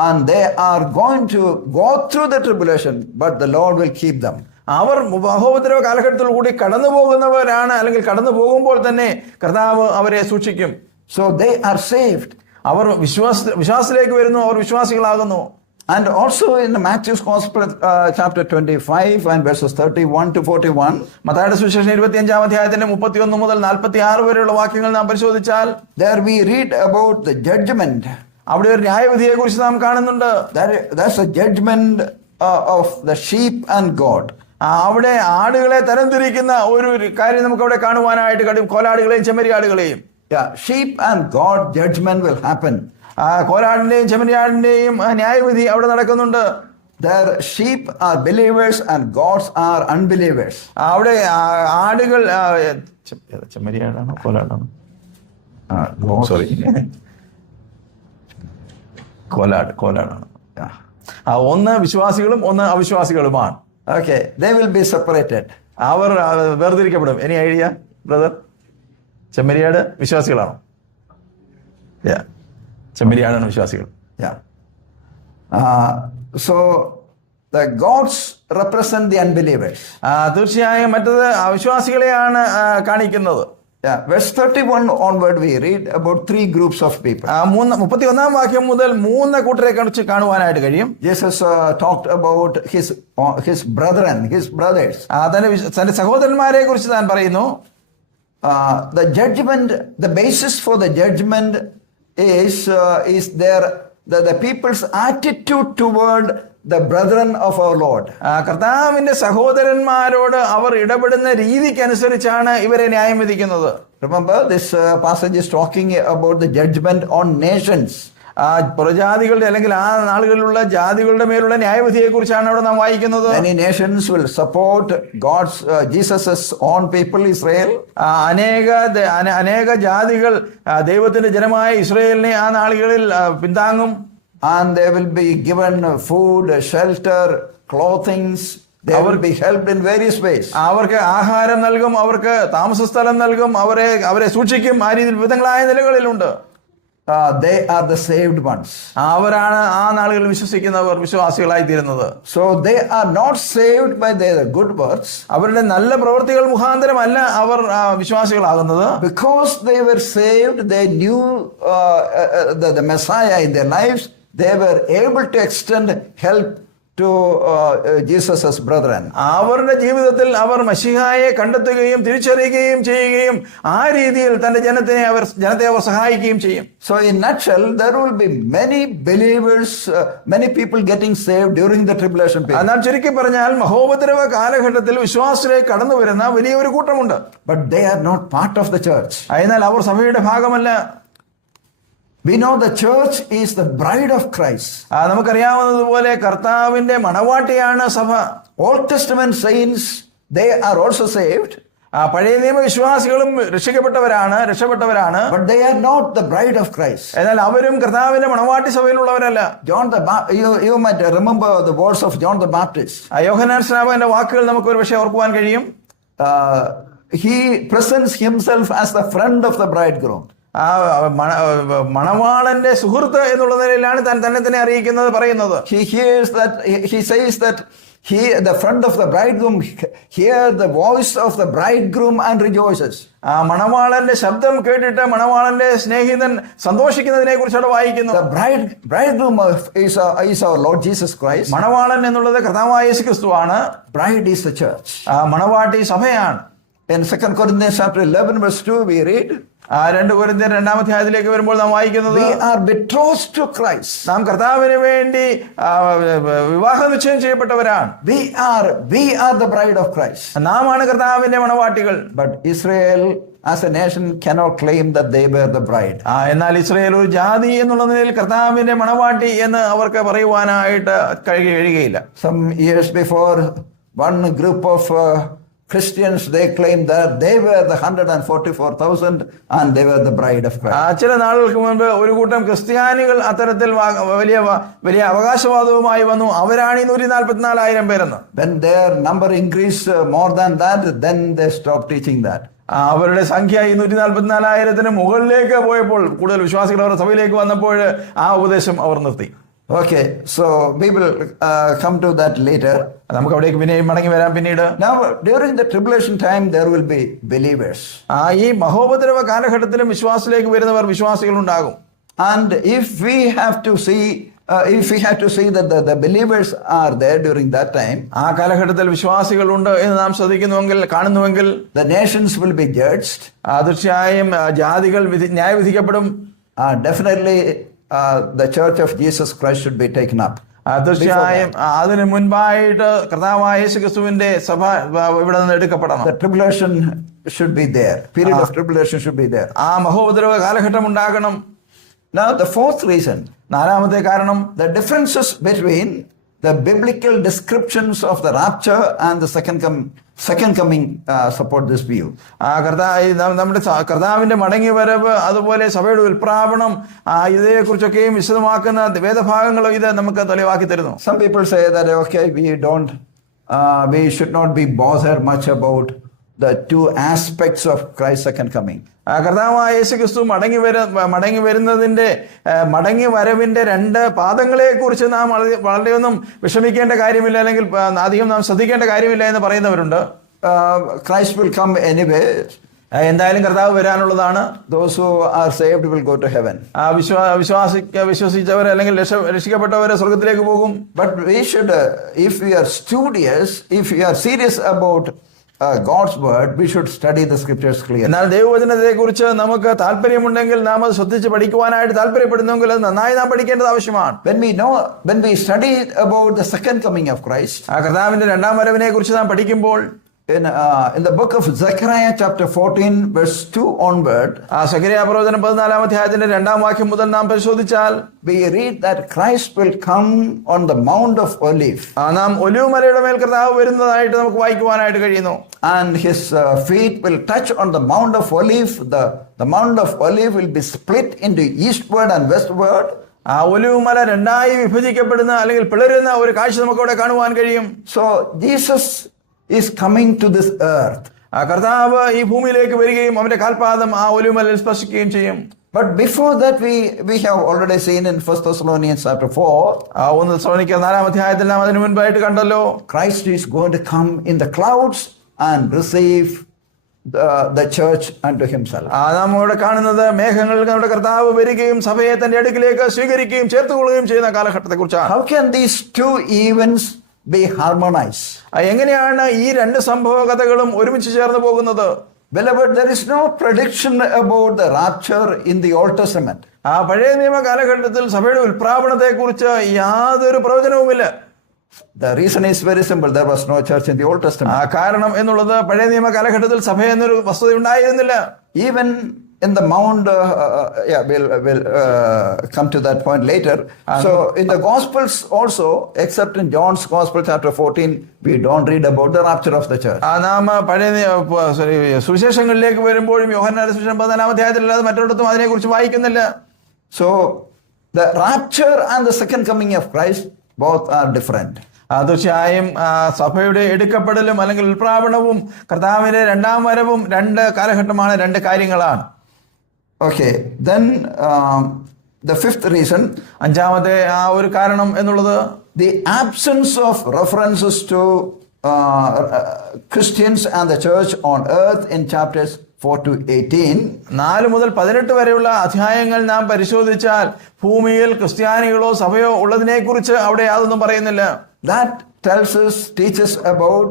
And they are going to go through the tribulation, but the Lord will keep them. അവർ മഹോപദ്രവ കാലഘട്ടത്തിൽ കൂടി കടന്നു പോകുന്നവരാണ്, അല്ലെങ്കിൽ കടന്നു പോകുമ്പോൾ തന്നെ കർത്താവ് അവരെ സൂക്ഷിക്കും. So they are saved. അവർ വിശ്വാസത്തിലേക്ക് വരുന്നു, അവർ വിശ്വാസികളാകുന്നു. And also in Matthew's Gospel, chapter 25 and verses 31 to 41, മത്തായിയുടെ സുവിശേഷം 25-ാം അധ്യായത്തിന്റെ 31 മുതൽ 46 വരെയുള്ള വാക്യങ്ങൾ നാം പരിശോധിച്ചാൽ there we read about the judgment. അവിടെ ഒരു ന്യായവിധിയെ കുറിച്ച് നാം കാണുന്നുണ്ട്. That's a judgment of the sheep and God. അവിടെ ആടുകളെ തരംതിരിക്കുന്ന ഒരു കാര്യം നമുക്ക് അവിടെ കാണുവാനായിട്ട് കഴിയും, കോലാടുകളെയും ചെമ്മരിയാടുകളെയും. Sheep and God judgment will happen. കോലാടിന്റെയും ചെമ്മരിയാടിന്റെയും ന്യായവിധി അവിടെ നടക്കുന്നുണ്ട്. Their sheep are believers and gods are unbelievers. അവിടെ ആടുകൾ ചെമ്മരിയാടാണോ കോലാടാണോ? സോറി, കോലാടാണ്. ഒന്ന് വിശ്വാസികളും ഒന്ന് അവിശ്വാസികളുമാണ്. Okay, they will be separated. അവർ വേർതിരിക്കപ്പെടും. Any idea brother? ചെമ്മരിയാട് വിശ്വാസികളാണോ? ചെമ്മരിയാടാണ് വിശ്വാസികൾ. So the gods represent the unbelievers. തീർച്ചയായും മറ്റത് അവിശ്വാസികളെയാണ് കാണിക്കുന്നത്. Verse 31 onward we read about 3 groups of people. 31-ാം വാക്യം മുതൽ 3 കൂട്ടരെ കുറിച്ച് കാണുവാനായിട്ട് കഴിയും. Jesus talked about his brethren, his brothers. തന്റെ സഹോദരന്മാരെ കുറിച്ച് താൻ പറയുന്നു. The judgment, the basis for the judgment is the people's attitude toward the brethren of our Lord. കർത്താവിന്റെ സഹോദരന്മാരോട് അവർ ഇടപെടുന്ന രീതിക്കനുസരിച്ചാണ് ഇവരെ ന്യായം വിധിക്കുന്നത്. Remember, this passage is talking about the judgment on nations. പുറജാതികളുടെ അല്ലെങ്കിൽ ആ നാളുകളിലുള്ള ജാതികളുടെ മേലുള്ള ന്യായവിധിയെ കുറിച്ചാണ് അവിടെ നാം വായിക്കുന്നത്. Many nations will support God's Jesus's own people, Israel. അനേക ജാതികൾ ദൈവത്തിന്റെ ജനമായ ഇസ്രായേലിനെ ആ നാളുകളിൽ പിന്താങ്ങും. And they will be given food, shelter, clothings. They will be helped in various ways. അവർക്ക് ആഹാരം നൽകും, അവർക്ക് താമസ സ്ഥലം നൽകും, അവരെ സൂക്ഷിക്കും. ആ രീതിയിൽ വിവിധങ്ങളായ നിലകളിലുണ്ട്. They are the saved ones. അവരാണ് ആ നാളുകളിൽ വിശ്വസിക്കുന്നവർ, വിശ്വാസികളായി തീരുന്നത്. So they are not saved by their good works. അവരുടെ നല്ല പ്രവൃത്തികൾ മുഖാന്തരമല്ല അവർ വിശ്വാസികളാകുന്നത്. Because they were saved, they knew the Messiah in their lives. They were able to extend help to Jesus' brethren. അവരുടെ ജീവിതത്തിൽ അവർ മശിഹായെ കണ്ടെത്തുകയും തിരിച്ചറിയുകയും ചെയ്യുകയും ആ രീതിയിൽ തന്റെ ജനത്തെ അവർ സഹായിക്കുകയും ചെയ്യും. So in nutshell, there will be many believers, many people getting saved during the tribulation period. നാം ചുരുക്കി പറഞ്ഞാൽ മഹോപദ്രവ കാലഘട്ടത്തിൽ വിശ്വാസത്തിലേക്ക് കടന്നു വരുന്ന വലിയൊരു കൂട്ടമുണ്ട്. But they are not part of the church. എന്നാൽ അവർ സഭയുടെ ഭാഗമല്ല. We know the church is the bride of Christ. നമുക്കറിയാവുന്നതുപോലെ കർത്താവിന്റെ മണവാട്ടിയാണ് സഭ. Old Testament saints, they are also saved. പഴയ നിയമ വിശ്വാസികളും രക്ഷപ്പെട്ടവരാണ്. But they are not the bride of Christ. എന്നാൽ അവരും കർത്താവിന്റെ മണവാട്ടി സഭയിലുള്ളവരല്ല. You might remember the words of John the Baptist. യോഹന്നാൻ സ്നാപകന്റെ വാക്കുകൾ നമുക്ക് ഒരു പക്ഷേ ഓർക്കുവാൻ കഴിയും. He presents himself as the friend of the bridegroom. മണവാളന്റെ സുഹൃത്ത് എന്നുള്ള നിലയിലാണ് തന്നെ അറിയിക്കുന്നത്, പറയുന്നത്. He says that the friend of the bridegroom hears the voice of the bridegroom and rejoices. മണവാളന്റെ ശബ്ദം കേട്ടിട്ട് മണവാളന്റെ സ്നേഹിതൻ സന്തോഷിക്കുന്നതിനെ കുറിച്ചാണ് വായിക്കുന്നത്. The bridegroom is our Lord Jesus Christ. മണവാളൻ എന്നുള്ളത് കർത്താവായ യേശു ക്രിസ്തുവാണ്. Bride is the church. മണവാട്ടി സഭയാണ്. In 2 Corinthians chapter 11 verse 2 we read, 2 കൊരിന്ത്യർ 2-ാം അധ്യായത്തിലേക്ക് വരുമ്പോൾ നാം വായിക്കുന്നത്, we are betrothed to Christ. നാം കർത്താവിന് വേണ്ടി വിവാഹ നിശ്ചയം ചെയ്യപ്പെട്ടവരാണ്. We are the bride of Christ. നാമാണ് കർത്താവിന്റെ മണവാട്ടികൾ. But Israel as a nation cannot claim that they were the bride. എന്നാൽ ഇസ്രായേൽ ഒരു ജാതി എന്നുള്ള നിലയിൽ കർത്താവിന്റെ മണവാട്ടി എന്ന് അവർക്ക് പറയുവാനായിട്ട് കഴിയുകയില്ല. Some years before, one group of Christians, they claimed that they were the 144,000 and they were the bride of Christ. ചില നാളുകൾക്ക് മുൻപ് ഒരു കൂട്ടം ക്രിസ്ത്യാനികൾ അത്തരത്തിൽ വലിയ അവകാശവാദവുമായി വന്നു. അവരാണ് ഈ 144,000 പേരെന്ന്. When their number increased more than that, then they stopped teaching that. അവരുടെ സംഖ്യ ഈ 144,000 മുകളിലേക്ക് പോയപ്പോൾ, കൂടുതൽ വിശ്വാസികൾ അവരുടെ സഭയിലേക്ക് വന്നപ്പോൾ ആ ഉപദേശം അവർ നിർത്തി. Okay, so we will come to that later. നമുക്ക് അവിടേക്ക് പിന്നെയും മടങ്ങി വരാം പിന്നീട്. Now, during the tribulation time, there will be believers. ഈ മഹോപദ്രവ കാലഘട്ടത്തിലും വിശ്വാസത്തിലേക്ക് വരുന്നവർ, വിശ്വാസികൾ ഉണ്ടാകും. And if we have to see that the believers are there during that time, ആ കാലഘട്ടത്തിൽ വിശ്വാസികളുണ്ട് എന്ന് നാം കാണുന്നുവെങ്കിൽ, the nations will be judged. തീർച്ചയായും ജാതികൾ ന്യായവിധിക്കപ്പെടും. Definitely the church of Jesus Christ should be taken up. തീർച്ചയായും അതിന് മുൻപായിട്ട് കർത്താവായ യേശു ക്രിസ്തുവിന്റെ സഭ ഇവിടെ നിന്ന് എടുക്കപ്പെടണം. The tribulation should be there. Period of tribulation should be there. ആ മഹോപദ്രവ കാലഘട്ടം ഉണ്ടാകണം. Now the fourth reason, 4ാമത്തെ കാരണം, the differences between the biblical descriptions of the rapture and the second coming support this view. നമ്മുടെ കർത്താവിന്റെ മടങ്ങി വരവ്, അതുപോലെ സഭയുടെ ഉൽപ്രാപണം, ഇതേക്കുറിച്ചൊക്കെയും വിശദമാക്കുന്ന വേദഭാഗങ്ങൾ ഇത് നമുക്ക് തെളിവാക്കി തരുന്നു. Some people say that okay, we should not be bothered much about the two aspects of Christ's second coming. കർത്താവായ യേശു ക്രിസ്തു മടങ്ങി വരവിന്റെ 2 പാദങ്ങളെ കുറിച്ച് നാം വളരെയൊന്നും വിഷമിക്കേണ്ട കാര്യമില്ല, അല്ലെങ്കിൽ അധികം നാം ശ്രദ്ധിക്കേണ്ട കാര്യമില്ല എന്ന് പറയുന്നവരുണ്ട്. Christ will come anyway. എന്തായാലും കർത്താവ് വരാനുള്ളതാണ്. Those who are saved will go to heaven. വിശ്വസിച്ചവർ അല്ലെങ്കിൽ രക്ഷിക്കപ്പെട്ടവരെ സ്വർഗത്തിലേക്ക് പോകും. But we should, if we are serious about God's word, we should study the scriptures clearly. എന്നാൽ ദൈവവചനത്തെ കുറിച്ച് നമുക്ക് താല്പര്യമുണ്ടെങ്കിൽ നാം അത് ശ്രദ്ധിച്ച് പഠിക്കുവാനായിട്ട് താല്പര്യപ്പെടുന്നെങ്കിൽ അത് നന്നായി നാം പഠിക്കേണ്ടത് ആവശ്യമാണ്. When we study about the second coming of Christ, ആ കർത്താവിന്റെ രണ്ടാം വരവിനെ കുറിച്ച് നാം പഠിക്കുമ്പോൾ in the book of Zechariah chapter 14 verse 2 onward, ആ സഖരിയാ പ്രവചനം 14-ാം അധ്യായത്തിന്റെ 2-ാം വാക്യം മുതൽ നാം പരിശോധിച്ചാൽ we read that Christ will come on the Mount of Olives, നാം ഒലിവ് മലയുടെ മേൽ കർത്താവ് വരുന്നതായിട്ട് നമുക്ക് വായിക്കുവാനായിട്ട് കഴിയുന്നു. and his feet will touch on the Mount of Olives. The Mount of Olives will be split into eastward and westward. ആ ഒലിവ് മല രണ്ടായി വിഭജിക്കപ്പെടുന്ന അല്ലെങ്കിൽ പിളരുന്ന ഒരു കാഴ്ച നമുക്ക് അവിടെ കാണുവാൻ കഴിയും. So Jesus is coming to this earth. ആ കർത്താവ് ഈ ഭൂമിയിലേക്ക് വരികയും അവന്റെ കാൽപാദം ആ ഒലിവ് മലയിൽ സ്പർശിക്കുകയും ചെയ്യും. But before that, we have already seen in 1 Thessalonians chapter 4, 1 തെസ്സലോനിക്കർ 4-ാം അധ്യായത്തിൽ നാം അതിനു മുൻപായിട്ട് കണ്ടല്ലോ, Christ is going to come in the clouds and receive the church unto himself. നാം ഇവിടെ കാണുന്നത് മേഘങ്ങളിൽ നമ്മുടെ കർത്താവ് വരികയും സഭയെ തന്റെ അടുക്കിലേക്ക് സ്വീകരിക്കുകയും ചേർത്തുകൊള്ളുകയും ചെയ്യുന്ന കാലഘട്ടത്തെ കുറിച്ചാണ്. How can these two events be harmonized? എങ്ങനെയാണ് ഈ രണ്ട് സംഭവ കഥകളും ഒരുമിച്ച് ചേർന്ന് പോകുന്നത്? Beloved, there is no prediction about the rapture in the Old Testament. ആ പഴയ നിയമ കാലഘട്ടത്തിൽ സഭയുടെ ഉൽപ്രാപണത്തെ കുറിച്ച് യാതൊരു പ്രവചനവുമില്ല. The reason is very simple. There was no church in the Old Testament. കാരണം എന്നുള്ളത് പഴയ നിയമ കാലഘട്ടത്തിൽ സഭ എന്നൊരു വസ്തുത ഉണ്ടായിരുന്നില്ല. Even in the Mount, we'll come to that point later. So in the Gospels also, except in John's Gospel chapter 14, we don't read about the rapture of the church. നാം സുവിശേഷങ്ങളിലേക്ക് വരുമ്പോഴും യോഹന്നാന്റെ സുവിശേഷം 14-ാം അധ്യായത്തിലല്ലാതെ മറ്റൊരിടത്തും അതിനെക്കുറിച്ച് വായിക്കുന്നില്ല. So the rapture and the second coming of Christ both are different. തീർച്ചയായും സഭയുടെ എടുക്കപ്പെടലും അല്ലെങ്കിൽ ഉൽപ്രാപണവും കർത്താവിന്റെ രണ്ടാം വരവും രണ്ട് കാലഘട്ടമാണ്, രണ്ട് കാര്യങ്ങളാണ്. Okay, then the fifth reason, അഞ്ചാമത്തെ ഒരു കാരണം എന്നുള്ളത് the absence of references to Christians and the church on earth in chapters 4 to 18. 4 മുതൽ 18 വരെയുള്ള അധ്യായങ്ങൾ നാം പരിശോധിച്ചാൽ ഭൂമിയിൽ ക്രിസ്ത്യാനികളോ സഭയോ ഉള്ളതിനെക്കുറിച്ച് അവിടെ യാതൊന്നും പറയുന്നില്ല. That teaches about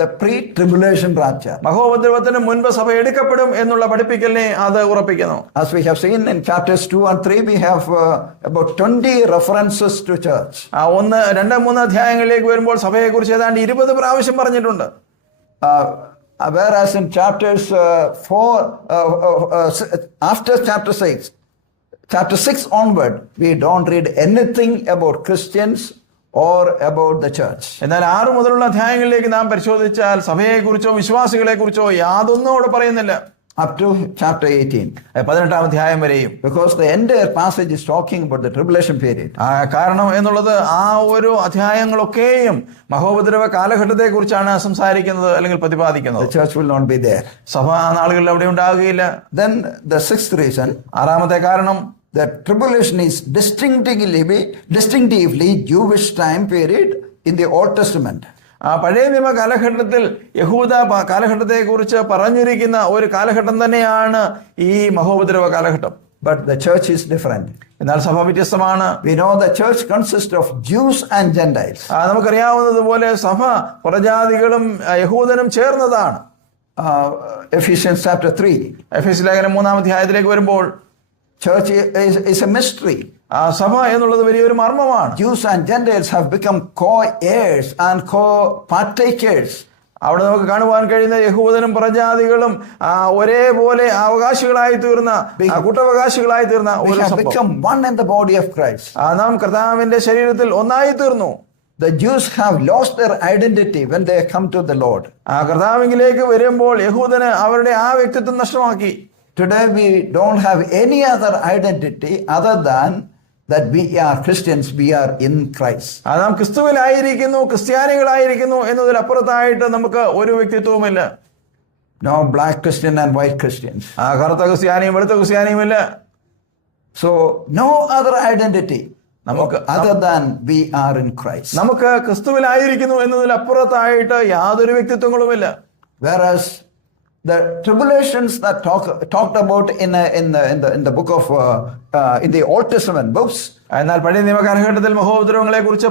the pre-tribulation rapture. മഹോപദ്രവത്തിന് മുൻപ് സഭ എടുക്കപ്പെടും എന്നുള്ള പഠിപ്പിക്കലിനെ അത് ഉറപ്പിക്കുന്നു. As we have seen in chapters 2 and 3, we have about 20 references to church. 1, 2, 3 അധ്യായങ്ങളിലേക്ക് വരുമ്പോൾ സഭയെക്കുറിച്ച് ഏതാണ്ട് 20 പ്രാവശ്യം പറഞ്ഞിട്ടുണ്ട്. Whereas in chapters 4, after chapter 6 onward, we don't read anything about Christians or about the church. എന്നാൽ 6 മുതലുള്ള അധ്യായങ്ങളിലേക്ക് നാം പരിശോധിച്ചാൽ സഭയെക്കുറിച്ചോ വിശ്വാസികളെ കുറിച്ചോ യാതൊന്നും അവിടെ പറയുന്നില്ല. Up to chapter 18. 18-ാം അധ്യായം വരെയും. Because the entire passage is talking about the tribulation period. കാരണം എന്നുള്ളത് ആ ഒരു അധ്യായങ്ങളൊക്കെയും മഹോപദ്രവ കാലഘട്ടത്തെ കുറിച്ചാണ് സംസാരിക്കുന്നത് അല്ലെങ്കിൽ പ്രതിപാദിക്കുന്നത്. The church will not be there. സഭ ആ നാളുകളിൽ അവിടെ ഉണ്ടാകുകയില്ല. Then the sixth reason, ആറാമത്തെ കാരണം, the tribulation is distinctively Jewish time period in the Old Testament. പഴയ നിയമ കാലഘട്ടത്തിൽ യഹൂദ കാലഘട്ടത്തെ കുറിച്ച് പറഞ്ഞിരിക്കുന്ന ഒരു കാലഘട്ടം തന്നെയാണ് ഈ മഹോപദ്രവ കാലഘട്ടം. But the church is different. എന്നാൽ സഭ വ്യത്യസ്തമാണ്. We know the church consists of Jews and Gentiles. നമുക്കറിയാവുന്നതുപോലെ സഭ പുറജാതികളും യഹൂദനും ചേർന്നതാണ്. Ephesians chapter 3. എഫേസ്യ ലേഖനം 3-ാം അധ്യായത്തിലേക്ക് വരുമ്പോൾ church is a mystery. സഭ എന്നുള്ളത് വലിയൊരു മർമ്മമാണ്. Jews and Gentiles have become co-heirs and co-partakers. അവിടെ നമുക്ക് കാണുവാൻ കഴിയുന്ന യഹൂദനും പ്രജാതികളും ഒരേപോലെ അവകാശികളായി തീർന്ന കൂട്ടവകാശികളായി തീർന്ന We have become one in the body of Christ. നാം കർത്താവിന്റെ ശരീരത്തിൽ ഒന്നായി തീർന്നു. The Jews have lost their identity when they come to the Lord. കർത്താവിലേക്ക് വരുമ്പോൾ യഹൂദന് അവരുടെ വ്യക്തിത്വം നഷ്ടമാക്കി. Today we don't have any other identity other than that we are Christians, we are in Christ. നാം ക്രിസ്തുവിലായിരിക്കുന്നു, ക്രിസ്ത്യാനികളായിരിക്കുന്നു എന്നതിലപ്പുറത്തായിട്ട് നമുക്ക് ഒരു വ്യക്തിത്വവുമില്ല. No black Christian and white Christians. കറുത്ത ക്രിസ്ത്യാനിയും വെളുത്ത ക്രിസ്ത്യാനിയുമില്ല. So no other identity other than we are in Christ. നമുക്ക് ക്രിസ്തുവിലായിരിക്കുന്നു എന്നതിലപ്പുറത്തായിട്ട് യാതൊരു വ്യക്തിത്വങ്ങളുമില്ല. Whereas the tribulations that talked about in the book of in the Old Testament books, എന്നാൽ പഴയ നിയമ കാലഘട്ടത്തിൽ മഹോപദ്രവങ്ങളെ കുറിച്ച്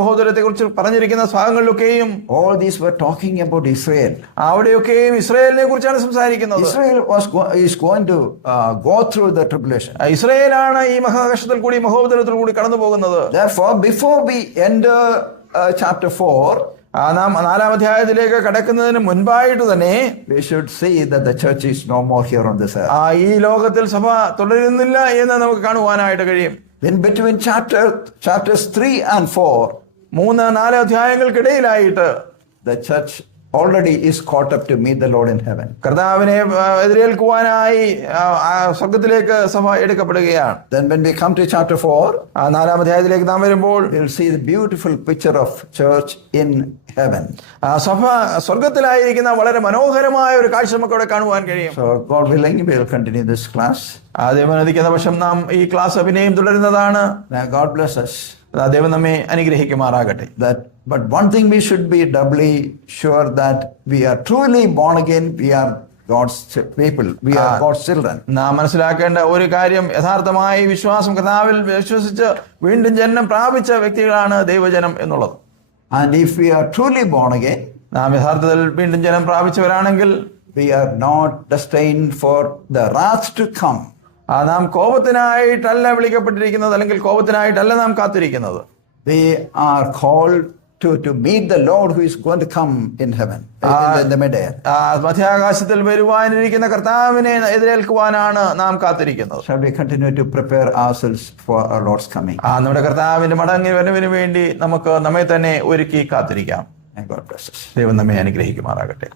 മഹോദരത്തെ കുറിച്ച് പറഞ്ഞിരിക്കുന്ന ഭാഗങ്ങളിലൊക്കെയും all these were talking about Israel. അവിടെയൊക്കെയും ഇസ്രായേലിനെ കുറിച്ചാണ് സംസാരിക്കുന്നത്. Israel is going to go through the tribulation. ഇസ്രായേലാണ് ഈ മഹാകഷ്ടത്തിൽ കൂടി മഹോപദ്രവത്തിൽ കൂടി കടന്നു പോകുന്നത്. Therefore, before we enter chapter 4, നാം 4-ാം അധ്യായത്തിലേക്ക് കടക്കുന്നതിന് മുൻപായിട്ട് തന്നെ we should see that the church is no more here on this earth. ഈ ലോകത്തിൽ സഭ തുടരുന്നില്ല എന്ന് നമുക്ക് കാണുവാനായിട്ട് കഴിയും. In between chapters 3 and 4, 3-4 അധ്യായങ്ങൾക്കിടയിലായിട്ട് the church already is caught up to meet the Lord in heaven. കർത്താവിനെ എതിരേൽക്കുവാനായി സ്വർഗ്ഗത്തിലേക്ക് സഭ എടുക്കപ്പെടുകയാണ്. Then when we come to chapter 4, 4-ാം അധ്യായത്തിലേക്ക് നാം വരുമ്പോൾ we'll see the beautiful picture of church in heaven. സഭ സ്വർഗ്ഗത്തിലായിരിക്കുന്ന വളരെ മനോഹരമായ ഒരു കാഴ്ച നമുക്ക് അവിടെ കാണുവാൻ കഴിയും. So God willing, we will continue this class. ദൈവം അനുവദിക്കുന്ന പക്ഷം നാം ഈ ക്ലാസ് അഭിനയം തുടരുന്നതാണ്. May God bless us. ദൈവം നമ്മെ അനുഗ്രഹിക്കുമാറാകട്ടെ. But one thing we should be doubly sure that we are truly born again. We are God's people. We are God's children. നാം മനസ്സിലാക്കേണ്ട ഒരു കാര്യം, യഥാർത്ഥമായി വിശ്വാസം കർത്താവിൽ വിശ്വസിച്ച് വീണ്ടും ജനനം പ്രാപിച്ച വ്യക്തികളാണ് ദൈവജനം എന്നുള്ളത്. And if we are truly born again, നാം യഥാർത്ഥത്തിൽ വീണ്ടും ജനം പ്രാപിച്ചവരാണെങ്കിൽ we are not destined for the wrath to come. നാം കോപത്തിനായിട്ടല്ല വിളിക്കപ്പെട്ടിരിക്കുന്നത്, അല്ലെങ്കിൽ കോപത്തിനായിട്ടല്ല നാം കാത്തിരിക്കുന്നത്. We are called to meet the Lord who is going to come in heaven, in the mid-air. മധ്യാകാശത്തിൽ വരുവാനിരിക്കുന്ന കർത്താവിനെ എതിരേൽക്കുവാനാണ് നാം കാത്തിരിക്കുന്നത്. Shall we continue to prepare ourselves for our Lord's coming? നമ്മുടെ കർത്താവിന്റെ മടങ്ങി വരവിന് വേണ്ടി നമുക്ക് നമ്മെ തന്നെ ഒരുക്കി കാത്തിരിക്കാം. And God bless us. ദൈവം നമ്മെ അനുഗ്രഹിക്കുമാറാകട്ടെ.